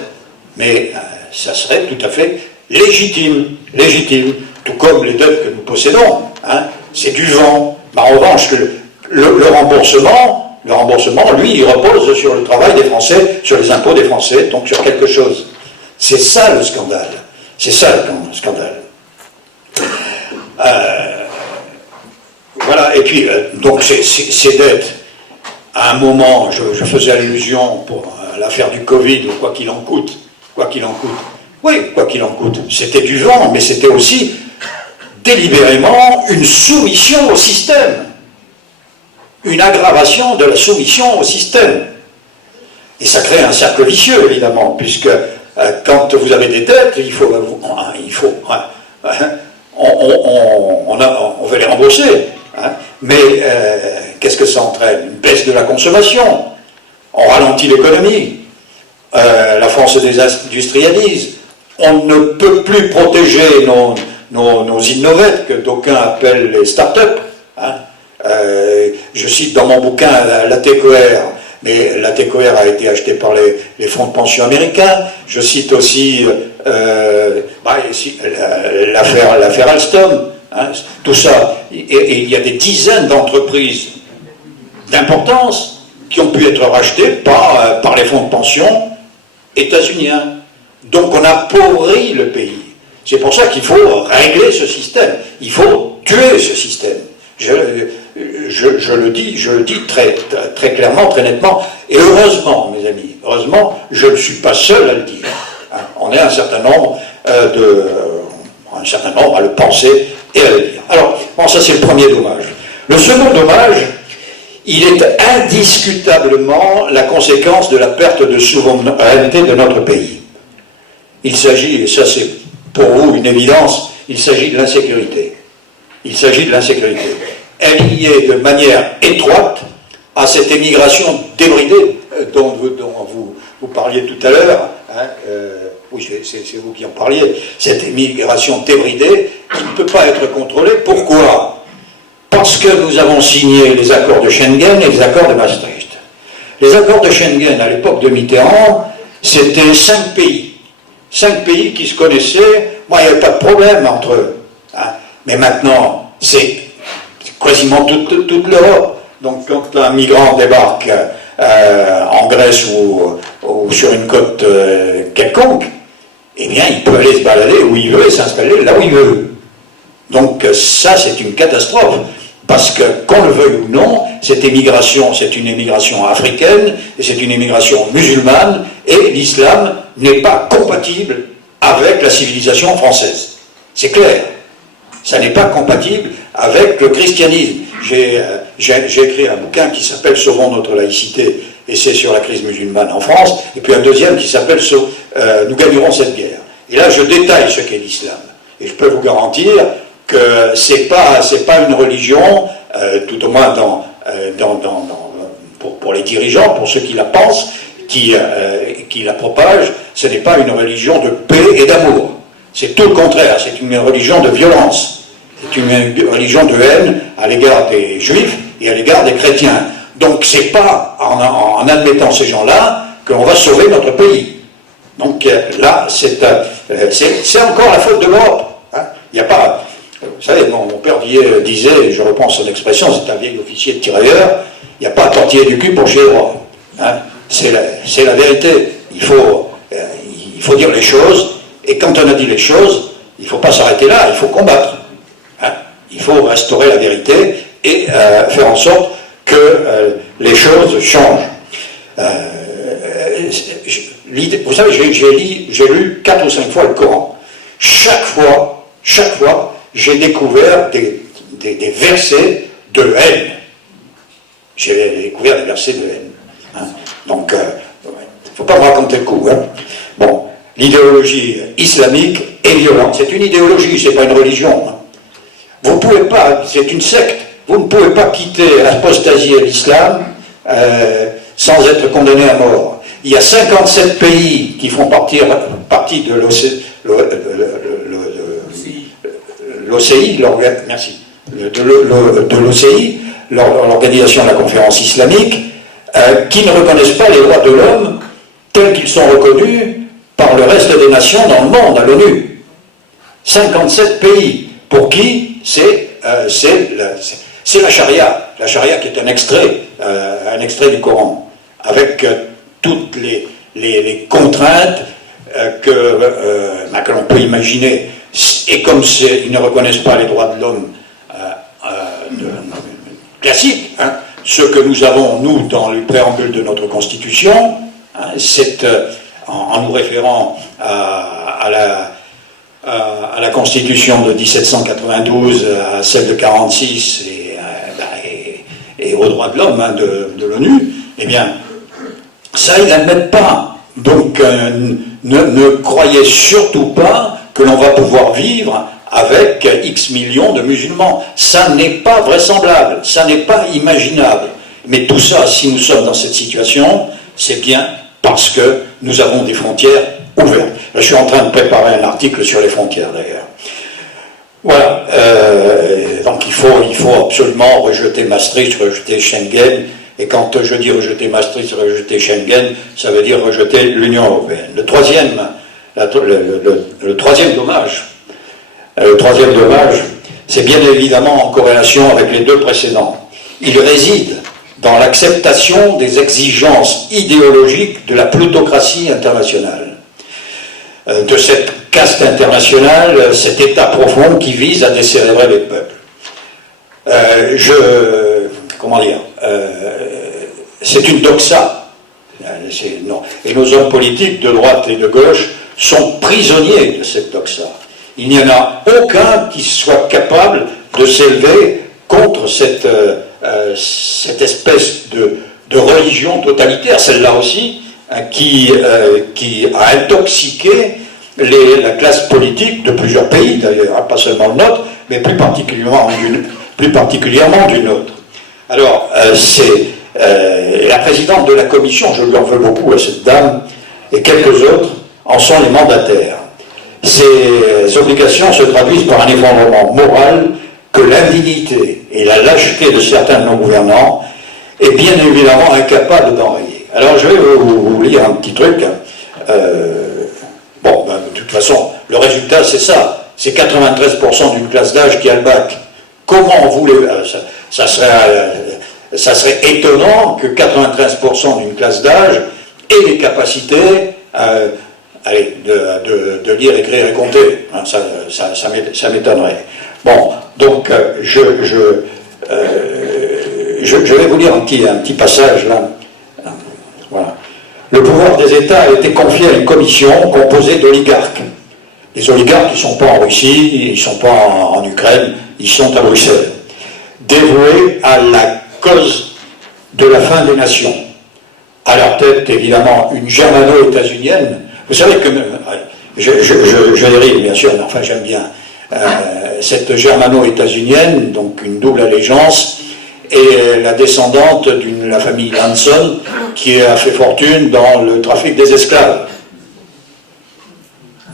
Mais ça serait tout à fait légitime. Légitime. Tout comme les dettes que nous possédons. Hein, c'est du vent. Mais en revanche, le remboursement, lui, il repose sur le travail des Français, sur les impôts des Français, donc sur quelque chose. C'est ça le scandale. C'est ça le scandale. Voilà, et puis, donc ces dettes, à un moment, je faisais allusion l'affaire du Covid, ou quoi qu'il en coûte, oui, quoi qu'il en coûte, c'était du vent, mais c'était aussi délibérément une soumission au système, une aggravation de la soumission au système. Et ça crée un cercle vicieux, évidemment, puisque quand vous avez des dettes, on veut les rembourser. Hein, mais qu'est-ce que ça entraîne? Une baisse de la consommation, on ralentit l'économie, la France se désindustrialise, on ne peut plus protéger nos innovettes, que d'aucuns appellent les start-up. Hein. Je cite dans mon bouquin la TCOR, mais la TCOR a été achetée par les fonds de pension américains. Je cite aussi l'affaire Alstom. Hein, tout ça. Et il y a des dizaines d'entreprises d'importance qui ont pu être rachetées par les fonds de pension états-uniens. Donc on appauvrit le pays. C'est pour ça qu'il faut régler ce système. Il faut tuer ce système. Je le dis très, très clairement, très nettement. Et heureusement, mes amis, heureusement, je ne suis pas seul à le dire. Hein, on est un certain nombre à le penser et à le dire. Alors, bon, ça c'est le premier dommage. Le second dommage, il est indiscutablement la conséquence de la perte de souveraineté de notre pays. Il s'agit, et ça c'est pour vous une évidence, il s'agit de l'insécurité. Il s'agit de l'insécurité. Elle y est de manière étroite à cette émigration débridée dont vous parliez tout à l'heure. Hein, oui, c'est vous qui en parliez. Cette émigration débridée qui ne peut pas être contrôlée. Pourquoi? Parce que nous avons signé les accords de Schengen et les accords de Maastricht. Les accords de Schengen, à l'époque de Mitterrand, c'était 5 pays. 5 pays qui se connaissaient. Moi, il n'y avait pas de problème entre eux. Hein. Mais maintenant, c'est quasiment toute l'Europe. Donc, quand un migrant débarque en Grèce ou sur une côte quelconque, eh bien, il peut aller se balader où il veut et s'installer là où il veut. Donc, ça, c'est une catastrophe. Parce que, qu'on le veuille ou non, cette émigration, c'est une émigration africaine, et c'est une émigration musulmane, et l'islam n'est pas compatible avec la civilisation française. C'est clair. Ça n'est pas compatible avec le christianisme. J'ai écrit un bouquin qui s'appelle « Sauvons notre laïcité », et c'est sur la crise musulmane en France, et puis un deuxième qui s'appelle « Nous gagnerons cette guerre ». Et là, je détaille ce qu'est l'islam. Et je peux vous garantir que c'est pas une religion, tout au moins pour les dirigeants, pour ceux qui la pensent, qui la propagent, ce n'est pas une religion de paix et d'amour. C'est tout le contraire, c'est une religion de violence. C'est une religion de haine à l'égard des juifs et à l'égard des chrétiens. Donc c'est pas en admettant ces gens-là qu'on va sauver notre pays. Donc là, c'est encore la faute de l'Europe. Hein. Il n'y a pas... Vous savez, mon père disait, je reprends son expression, c'est un vieil officier de tirailleur, il n'y a pas à tortiller du cul pour chier droit. Hein. C'est la vérité. Il faut dire les choses, et quand on a dit les choses, il ne faut pas s'arrêter là, il faut combattre. Hein. Il faut restaurer la vérité et faire en sorte que les choses changent. Vous savez, j'ai lu 4 ou 5 fois le Coran. Chaque fois, j'ai découvert des versets de haine. J'ai découvert des versets de haine. Hein. Donc, il ne faut pas me raconter le coup. Hein. Bon, l'idéologie islamique est violente. C'est une idéologie, c'est pas une religion. Hein. Vous ne pouvez pas, c'est une secte. Vous ne pouvez pas quitter, apostasier l'islam sans être condamné à mort. Il y a 57 pays qui font partie de l'OCI, l'Organisation de la Conférence islamique, qui ne reconnaissent pas les droits de l'homme tels qu'ils sont reconnus par le reste des nations dans le monde, à l'ONU. 57 pays, pour qui c'est la charia. La charia qui est un extrait du Coran, avec toutes les contraintes que l'on peut imaginer. Et comme ils ne reconnaissent pas les droits de l'homme classiques, hein, ce que nous avons, nous, dans le préambule de notre Constitution, Hein, c'est en nous référant à la Constitution de 1792, à celle de 46 et aux droits de l'homme, hein, de l'ONU, eh bien, ça, ils n'admettent pas. Donc, ne croyez surtout pas que l'on va pouvoir vivre avec X millions de musulmans. Ça n'est pas vraisemblable, ça n'est pas imaginable. Mais tout ça, si nous sommes dans cette situation, c'est bien parce que nous avons des frontières ouvertes. Là, je suis en train de préparer un article sur les frontières, d'ailleurs. Voilà. Donc, il faut absolument rejeter Maastricht, rejeter Schengen. Et quand je dis rejeter Maastricht, rejeter Schengen, ça veut dire rejeter l'Union européenne. Le troisième dommage, c'est bien évidemment en corrélation avec les deux précédents. Il réside dans l'acceptation des exigences idéologiques de la plutocratie internationale, de cette caste internationale, cet État profond qui vise à décérébrer les peuples. C'est une doxa. Et nos hommes politiques de droite et de gauche sont prisonniers de cette doxa. Il n'y en a aucun qui soit capable de s'élever contre cette espèce de religion totalitaire, celle-là aussi, qui a intoxiqué la classe politique de plusieurs pays, d'ailleurs, pas seulement le nôtre, mais plus particulièrement du nôtre. Alors, la présidente de la commission, je lui en veux beaucoup à cette dame, et quelques autres en sont les mandataires. Ces obligations se traduisent par un effondrement moral que l'indignité et la lâcheté de certains de nos gouvernants est bien évidemment incapable d'enrayer. Alors je vais vous lire un petit truc. De toute façon, le résultat c'est ça. C'est 93% d'une classe d'âge qui a le bac. Comment voulez-vous... Ça serait étonnant que 93% d'une classe d'âge ait les capacités de lire, écrire et compter. Hein, ça m'étonnerait. Bon, donc je vais vous lire un petit passage là. Voilà. Le pouvoir des États a été confié à une commission composée d'oligarques. Les oligarques, ils ne sont pas en Russie, ils ne sont pas en Ukraine, ils sont à Bruxelles. Dévoués à la cause de la fin des nations. À leur tête, évidemment, une germano-états-unienne. Vous savez que... Je vais rire, bien sûr, mais enfin, j'aime bien. Cette germano-états-unienne, donc une double allégeance, est la descendante de la famille Lanson, qui a fait fortune dans le trafic des esclaves.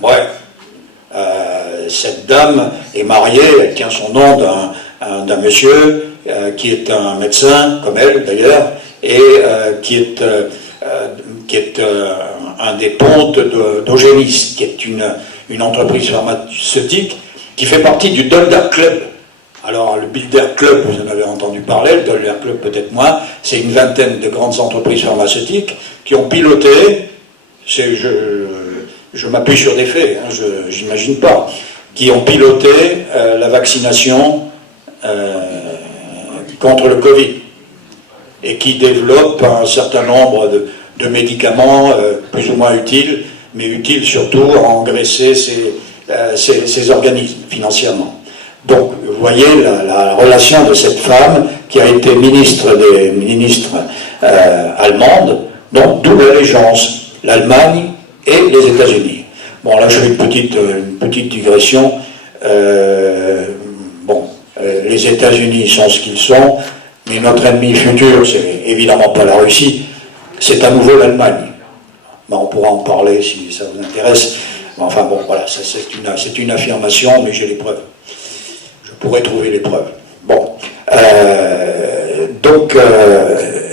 Ouais. Cette dame est mariée, elle tient son nom d'un monsieur qui est un médecin, comme elle d'ailleurs, et qui est un des pontes d'Eugénis, qui est une entreprise pharmaceutique qui fait partie du Bilderberg Club. Alors le Bilderberg Club, vous en avez entendu parler, le Bilderberg Club peut-être moins, c'est une vingtaine de grandes entreprises pharmaceutiques qui ont piloté, je m'appuie sur des faits, hein, j'imagine pas, qui ont piloté la vaccination contre le Covid et qui développent un certain nombre de médicaments plus ou moins utiles, mais utiles surtout à engraisser ces organismes financièrement. Donc, vous voyez la relation de cette femme qui a été ministre allemande, donc double allégeance, l'Allemagne et les États-Unis. Bon, là, je fais une petite digression. Les États-Unis sont ce qu'ils sont, mais notre ennemi futur, c'est évidemment pas la Russie, c'est à nouveau l'Allemagne. Ben, on pourra en parler si ça vous intéresse. Enfin bon, voilà, c'est une affirmation, mais j'ai les preuves. Je pourrais trouver les preuves. Bon. Donc,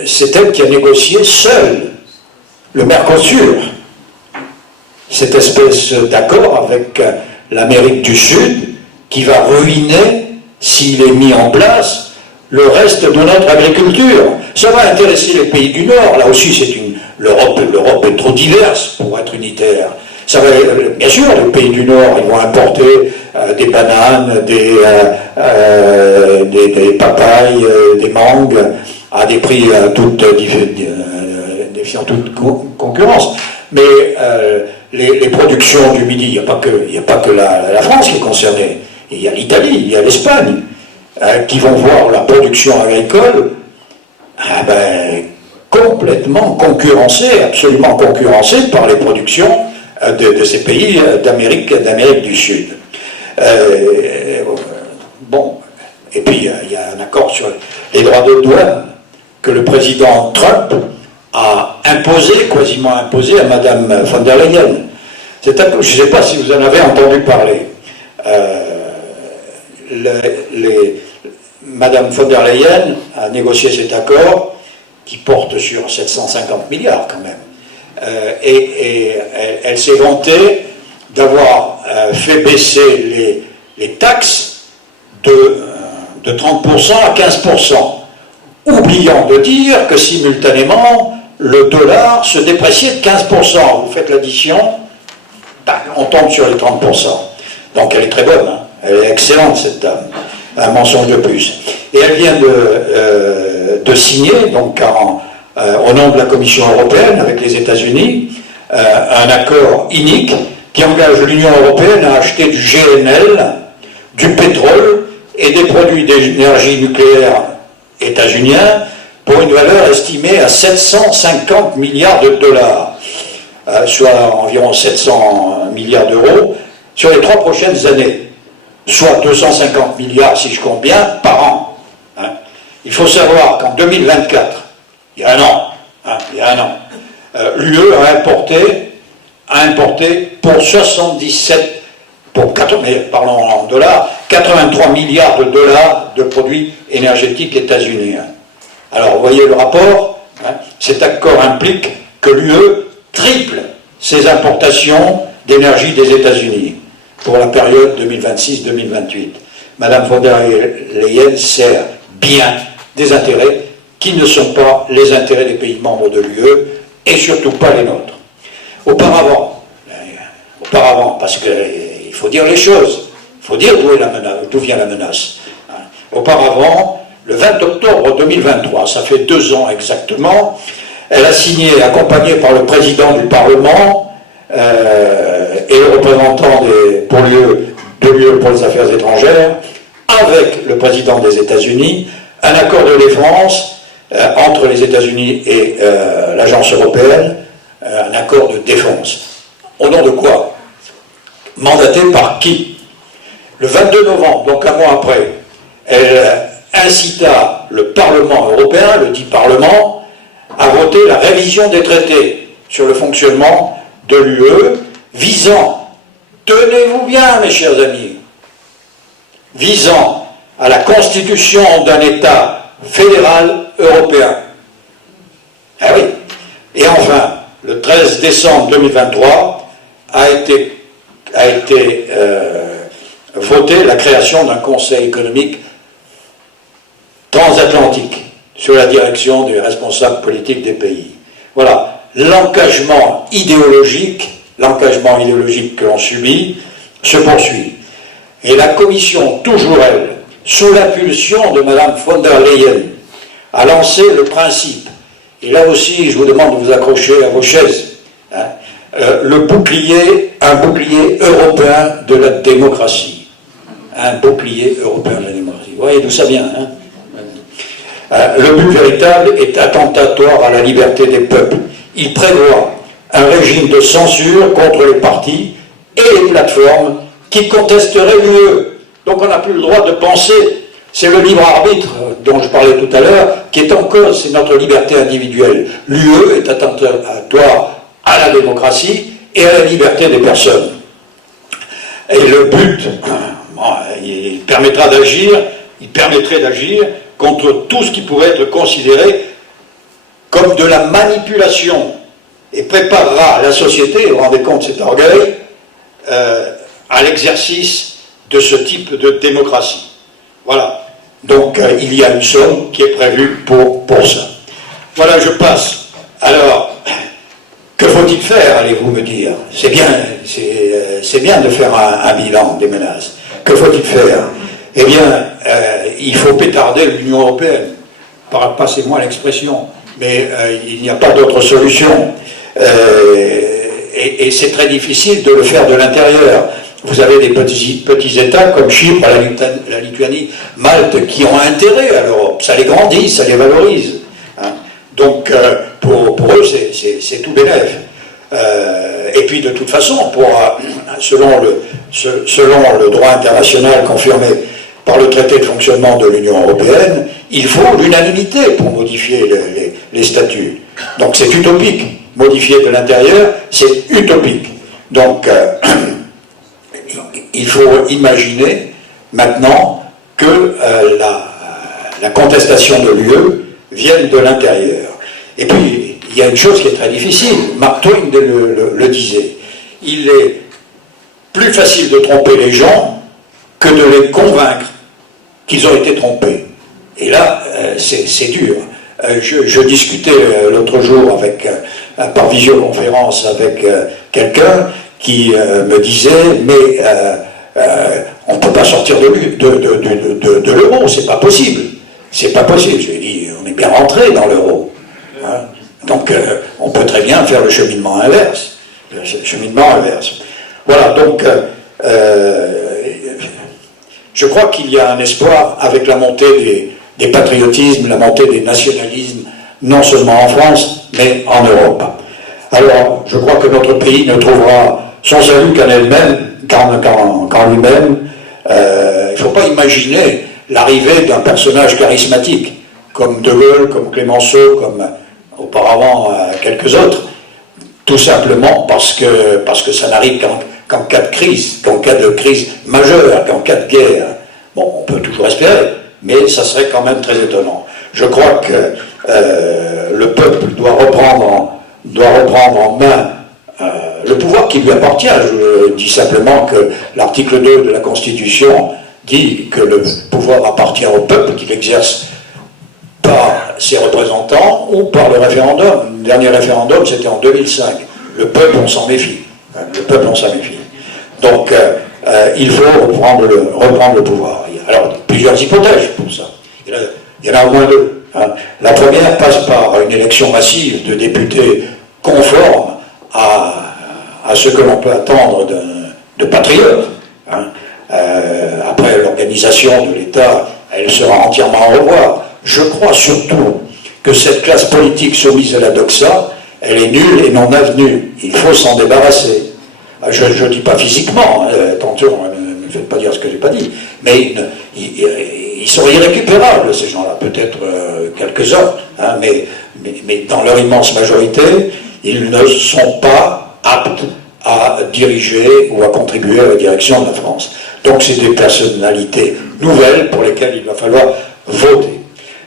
c'est elle qui a négocié seule le Mercosur, cette espèce d'accord avec l'Amérique du Sud qui va ruiner, s'il est mis en place, le reste de notre agriculture. Ça va intéresser les pays du Nord. Là aussi, l'Europe est trop diverse pour être unitaire. Ça va, bien sûr, les pays du Nord, ils vont importer des bananes, des papayes, des mangues, à des prix défiant toute concurrence. Mais les productions du Midi, il n'y a pas que la France qui est concernée. Il y a l'Italie, il y a l'Espagne, qui vont voir la production agricole complètement concurrencée, absolument concurrencée par les productions de ces pays d'Amérique du Sud. Bon, et puis il y a un accord sur les droits de douane que le président Trump a imposé, quasiment imposé à Madame von der Leyen. Je ne sais pas si vous en avez entendu parler. Madame von der Leyen a négocié cet accord qui porte sur 750 milliards quand même. Et elle s'est vantée d'avoir fait baisser les taxes de 30% à 15%, oubliant de dire que simultanément, le dollar se dépréciait de 15%. Vous faites l'addition, on tombe sur les 30%. Donc elle est très bonne, hein. Elle est excellente cette dame. Un mensonge de plus. Et elle vient de signer, donc au nom de la Commission européenne avec les États-Unis, un accord inique qui engage l'Union européenne à acheter du GNL, du pétrole et des produits d'énergie nucléaire états-uniens pour une valeur estimée à 750 milliards de dollars, soit environ 700 milliards d'euros, sur les 3 prochaines années, soit 250 milliards, si je compte bien, par an. Hein. Il faut savoir qu'en 2024, il y a un an, l'UE a importé pour 77, parlons en dollars, 83 milliards de dollars de produits énergétiques états-uniens. Alors, vous voyez le rapport, hein, cet accord implique que l'UE triple ses importations d'énergie des États-Unis pour la période 2026-2028. Madame von der Leyen sert bien des intérêts qui ne sont pas les intérêts des pays membres de l'UE et surtout pas les nôtres. Auparavant, parce qu'il faut dire les choses, il faut dire d'où vient la menace. Auparavant, le 20 octobre 2023, ça fait 2 ans exactement, elle a signé, accompagnée par le président du Parlement et le représentant de l'UE pour les affaires étrangères, avec le président des États-Unis, un accord de défense entre les États-Unis et l'agence européenne, un accord de défense. Au nom de quoi? Mandaté par qui? Le 22 novembre, donc un mois après, elle incita le Parlement européen, le dit Parlement, à voter la révision des traités sur le fonctionnement de l'UE, visant, tenez-vous bien mes chers amis, visant à la constitution d'un État fédéral européen. Ah oui. Et enfin, le 13 décembre 2023 a été votée la création d'un conseil économique transatlantique sur la direction des responsables politiques des pays. Voilà. L'engagement idéologique que l'on subit se poursuit. Et la Commission, toujours elle, sous l'impulsion de Mme von der Leyen, a lancé le principe, et là aussi je vous demande de vous accrocher à vos chaises, hein, un bouclier européen de la démocratie. Un bouclier européen de la démocratie. Vous voyez d'où ça vient, hein? Le but véritable est attentatoire à la liberté des peuples. Il prévoit un régime de censure contre les partis et les plateformes qui contesteraient l'UE. Donc on n'a plus le droit de penser. C'est le libre arbitre dont je parlais tout à l'heure qui est en cause, c'est notre liberté individuelle. L'UE est attentatoire à la démocratie et à la liberté des personnes. Et le but, il permettrait d'agir contre tout ce qui pourrait être considéré comme de la manipulation et préparera la société, vous vous rendez compte cet orgueil, à l'exercice de ce type de démocratie. Voilà. Donc il y a une somme qui est prévue pour ça. Voilà, je passe. Alors, que faut-il faire, allez-vous me dire? C'est bien de faire un bilan des menaces. Que faut-il faire? Eh bien, il faut pétarder l'Union européenne. Passez-moi l'expression. mais il n'y a pas d'autre solution. Et c'est très difficile de le faire de l'intérieur. Vous avez des petits États comme Chypre, la Lituanie, Malte, qui ont intérêt à l'Europe. Ça les grandit, ça les valorise. Hein. Donc, pour eux, c'est tout bénef. Et puis, de toute façon, selon le droit international confirmé par le traité de fonctionnement de l'Union européenne, il faut l'unanimité pour modifier les statuts. Donc, c'est utopique. Modifier de l'intérieur, c'est utopique. Donc, il faut imaginer maintenant que la contestation de l'UE vienne de l'intérieur. Et puis, il y a une chose qui est très difficile. Mark Twain le disait. Il est plus facile de tromper les gens que de les convaincre qu'ils ont été trompés. Et là, c'est dur. Je discutais l'autre jour par visioconférence avec quelqu'un qui me disait mais on ne peut pas sortir de l'euro, c'est pas possible. C'est pas possible. Je lui ai dit, on est bien rentré dans l'euro. Hein. Donc on peut très bien faire le cheminement inverse. Voilà, donc je crois qu'il y a un espoir avec la montée des patriotismes, la montée des nationalismes, non seulement en France, mais en Europe. Alors, je crois que notre pays ne trouvera son salut qu'en lui-même. Il ne faut pas imaginer l'arrivée d'un personnage charismatique, comme De Gaulle, comme Clémenceau, comme auparavant quelques autres, tout simplement parce que ça n'arrive qu'en cas de crise, qu'en cas de crise majeure, qu'en cas de guerre. Bon, on peut toujours espérer, mais ça serait quand même très étonnant. Je crois que le peuple doit reprendre en main le pouvoir qui lui appartient. Je dis simplement que l'article 2 de la Constitution dit que le pouvoir appartient au peuple, qu'il exerce par ses représentants ou par le référendum. Le dernier référendum, c'était en 2005. Le peuple, on s'en méfie. Le peuple, on s'en méfie. Donc, il faut reprendre le pouvoir. Alors, plusieurs hypothèses pour ça. Il y en a au moins deux. Hein. La première passe par une élection massive de députés conformes à ce que l'on peut attendre de patriotes. Hein. Après l'organisation de l'État, elle sera entièrement à revoir. Je crois surtout que cette classe politique soumise à la doxa, elle est nulle et non avenue. Il faut s'en débarrasser. Je ne dis pas physiquement, attention, ne me faites pas dire ce que je n'ai pas dit, mais ils sont irrécupérables, ces gens-là, peut-être quelques-uns, hein, mais dans leur immense majorité, ils ne sont pas aptes à diriger ou à contribuer à la direction de la France. Donc c'est des personnalités nouvelles pour lesquelles il va falloir voter.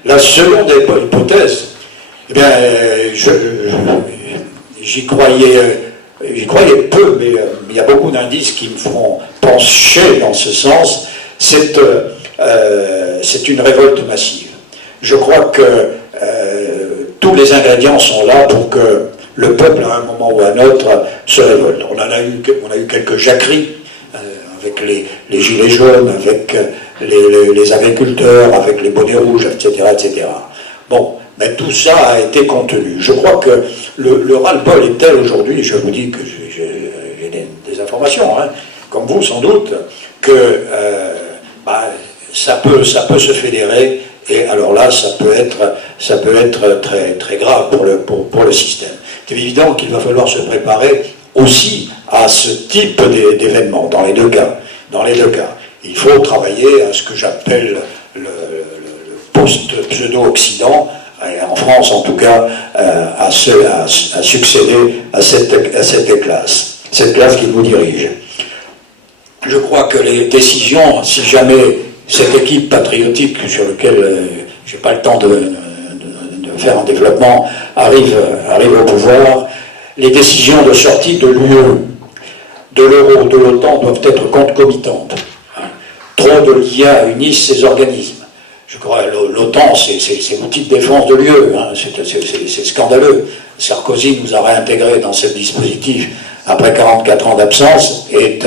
La seconde hypothèse, eh bien, j'y croyais peu, mais il y a beaucoup d'indices qui me font pencher dans ce sens. C'est une révolte massive. Je crois que tous les ingrédients sont là pour que le peuple, à un moment ou à un autre, se révolte. On a eu quelques jacqueries avec les gilets jaunes, avec les agriculteurs, avec les bonnets rouges, etc., etc. Bon, mais tout ça a été contenu. Je crois que le ras-le-bol est tel aujourd'hui, je vous dis que j'ai des informations, hein, comme vous sans doute, que ça peut se fédérer, et alors là, ça peut être très, très grave pour le système. C'est évident qu'il va falloir se préparer aussi à ce type d'événements, dans les deux cas. Il faut travailler à ce que j'appelle le post-pseudo-Occident, en France en tout cas, à succéder à cette classe qui nous dirige. Je crois que les décisions, si jamais cette équipe patriotique sur laquelle je n'ai pas le temps de faire un développement arrive au pouvoir, les décisions de sortie de l'UE, de l'euro, de l'OTAN doivent être concomitantes. Trop de liens unissent ces organismes. Je crois que l'OTAN, c'est l'outil de défense de l'UE, hein. C'est scandaleux. Sarkozy nous a réintégrés dans ce dispositif après 44 ans d'absence, et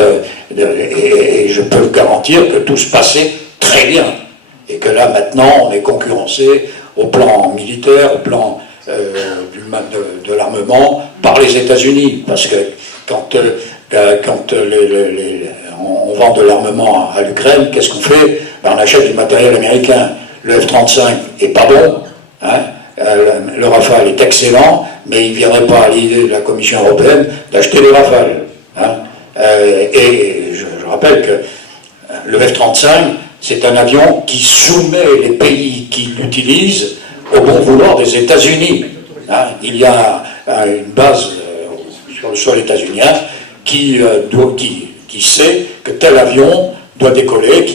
je peux vous garantir que tout se passait très bien, et que là maintenant on est concurrencé au plan militaire, au plan de l'armement par les États-Unis, parce que quand on vend de l'armement à l'Ukraine, qu'est-ce qu'on fait? Ben, on achète du matériel américain. Le F-35 est pas bon, hein, le Rafale est excellent, mais il ne viendrait pas à l'idée de la Commission européenne d'acheter des Rafales. Hein. Et je rappelle que le F-35, c'est un avion qui soumet les pays qui l'utilisent au bon vouloir des États-Unis. Hein. Il y a une base sur le sol états-unien qui sait que tel avion doit décoller,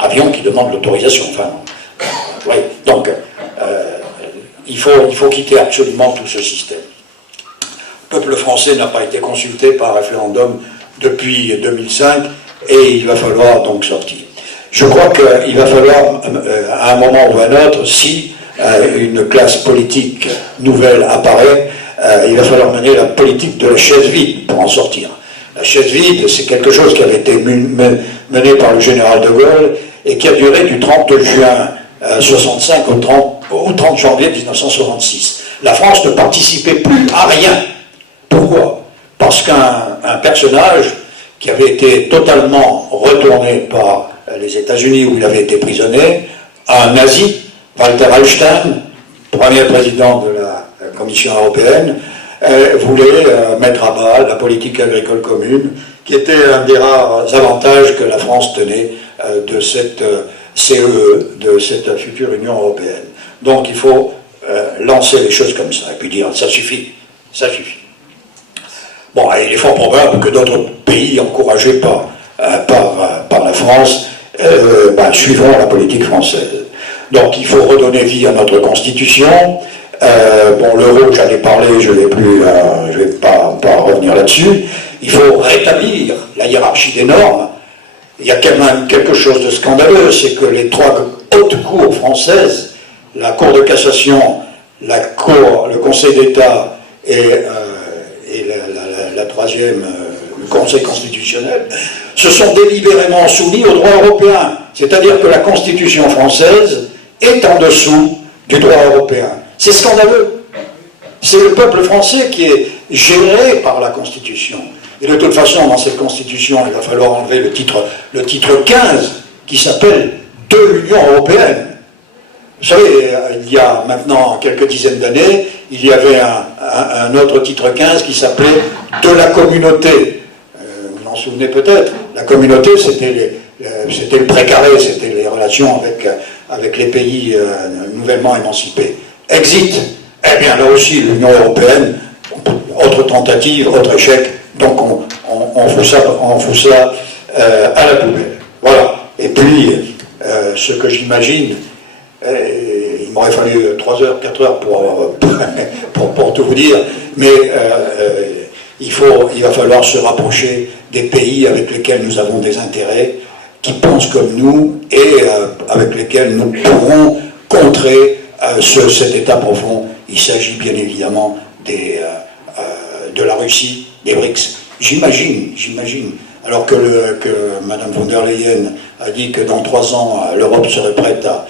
avion qui demande l'autorisation. Enfin, ouais. Donc, il faut quitter absolument tout ce système. Le peuple français n'a pas été consulté par référendum depuis 2005 et il va falloir donc sortir. Je crois qu'il va falloir, à un moment ou à un autre, si une classe politique nouvelle apparaît, il va falloir mener la politique de la chaise vide pour en sortir. La chaise vide, c'est quelque chose qui avait été mené par le général de Gaulle et qui a duré du 30 juin 1965 au 30 janvier 1966. La France ne participait plus à rien. Pourquoi? Parce qu'un personnage qui avait été totalement retourné par les États-Unis où il avait été prisonnier, un nazi, Walter Hallstein, premier président de la Commission européenne, voulait mettre à bas la politique agricole commune, qui était un des rares avantages que la France tenait de cette CEE, de cette future Union européenne. Donc il faut lancer les choses comme ça, et puis dire ça suffit, ça suffit. Bon, il est fort probable que d'autres pays encouragés par la France suivront la politique française. Donc il faut redonner vie à notre Constitution. L'euro, j'en ai parlé, je ne vais pas revenir là-dessus. Il faut rétablir la hiérarchie des normes. Il y a quand même quelque chose de scandaleux, c'est que les trois hautes cours françaises, la Cour de cassation, le Conseil d'État et la troisième, le Conseil constitutionnel, se sont délibérément soumis au droit européen. C'est-à-dire que la Constitution française est en dessous du droit européen. C'est scandaleux. C'est le peuple français qui est géré par la Constitution. Et de toute façon, dans cette Constitution, il va falloir enlever le titre 15, qui s'appelle « de l'Union européenne ». Vous savez, il y a maintenant quelques dizaines d'années, il y avait un autre titre 15 qui s'appelait « de la communauté ». Vous vous en souvenez peut-être. La communauté, c'était le précaré, c'était les relations avec les pays nouvellement émancipés. Exit. Eh bien, là aussi, l'Union européenne, autre tentative, autre échec, donc on fout ça à la poubelle. Voilà. Et puis, ce que j'imagine, il m'aurait fallu 3 heures, 4 heures pour tout vous dire, mais il va falloir se rapprocher des pays avec lesquels nous avons des intérêts, qui pensent comme nous, et avec lesquels nous pourrons contrer cet état profond. Il s'agit bien évidemment de la Russie, des BRICS. J'imagine, alors que Mme von der Leyen a dit que dans 3 ans, l'Europe serait prête à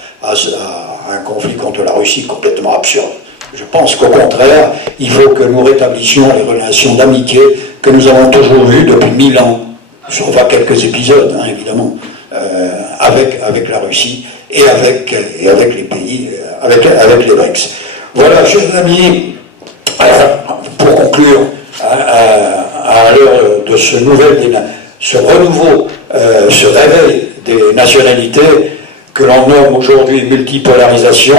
un conflit contre la Russie complètement absurde. Je pense qu'au contraire, il faut que nous rétablissions les relations d'amitié que nous avons toujours vues depuis 1000 ans. Je revois quelques épisodes, hein, évidemment, avec la Russie et avec les pays, avec les BRICS. Voilà, chers amis, pour conclure, à l'heure de ce renouveau, ce réveil des nationalités que l'on nomme aujourd'hui multipolarisation,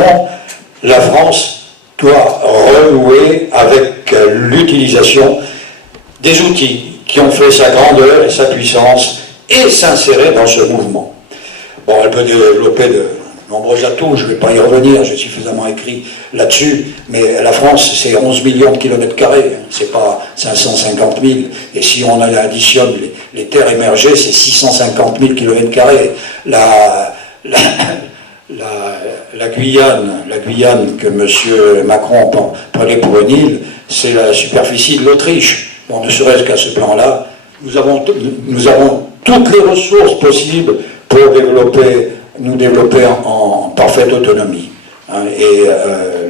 la France doit renouer avec l'utilisation des outils qui ont fait sa grandeur et sa puissance et s'insérer dans ce mouvement. Bon, elle peut développer de nombreux atouts, je ne vais pas y revenir, j'ai suffisamment écrit là-dessus, mais la France, c'est 11 millions de kilomètres carrés, c'est pas 550 000, et si on additionne les terres émergées, c'est 650 000 kilomètres carrés. La Guyane que M. Macron prenait pour une île, c'est la superficie de l'Autriche. Bon, ne serait-ce qu'à ce plan-là, nous avons toutes les ressources possibles pour nous développer en parfaite autonomie. Hein, et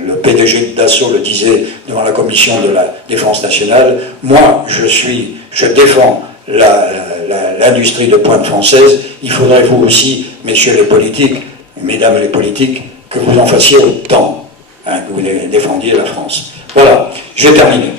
le PDG de Dassault le disait devant la commission de la défense nationale, moi je défends l'industrie de pointe française, il faudrait vous aussi, messieurs les politiques, mesdames les politiques, que vous en fassiez autant, hein, que vous défendiez la France. Voilà, je vais terminer.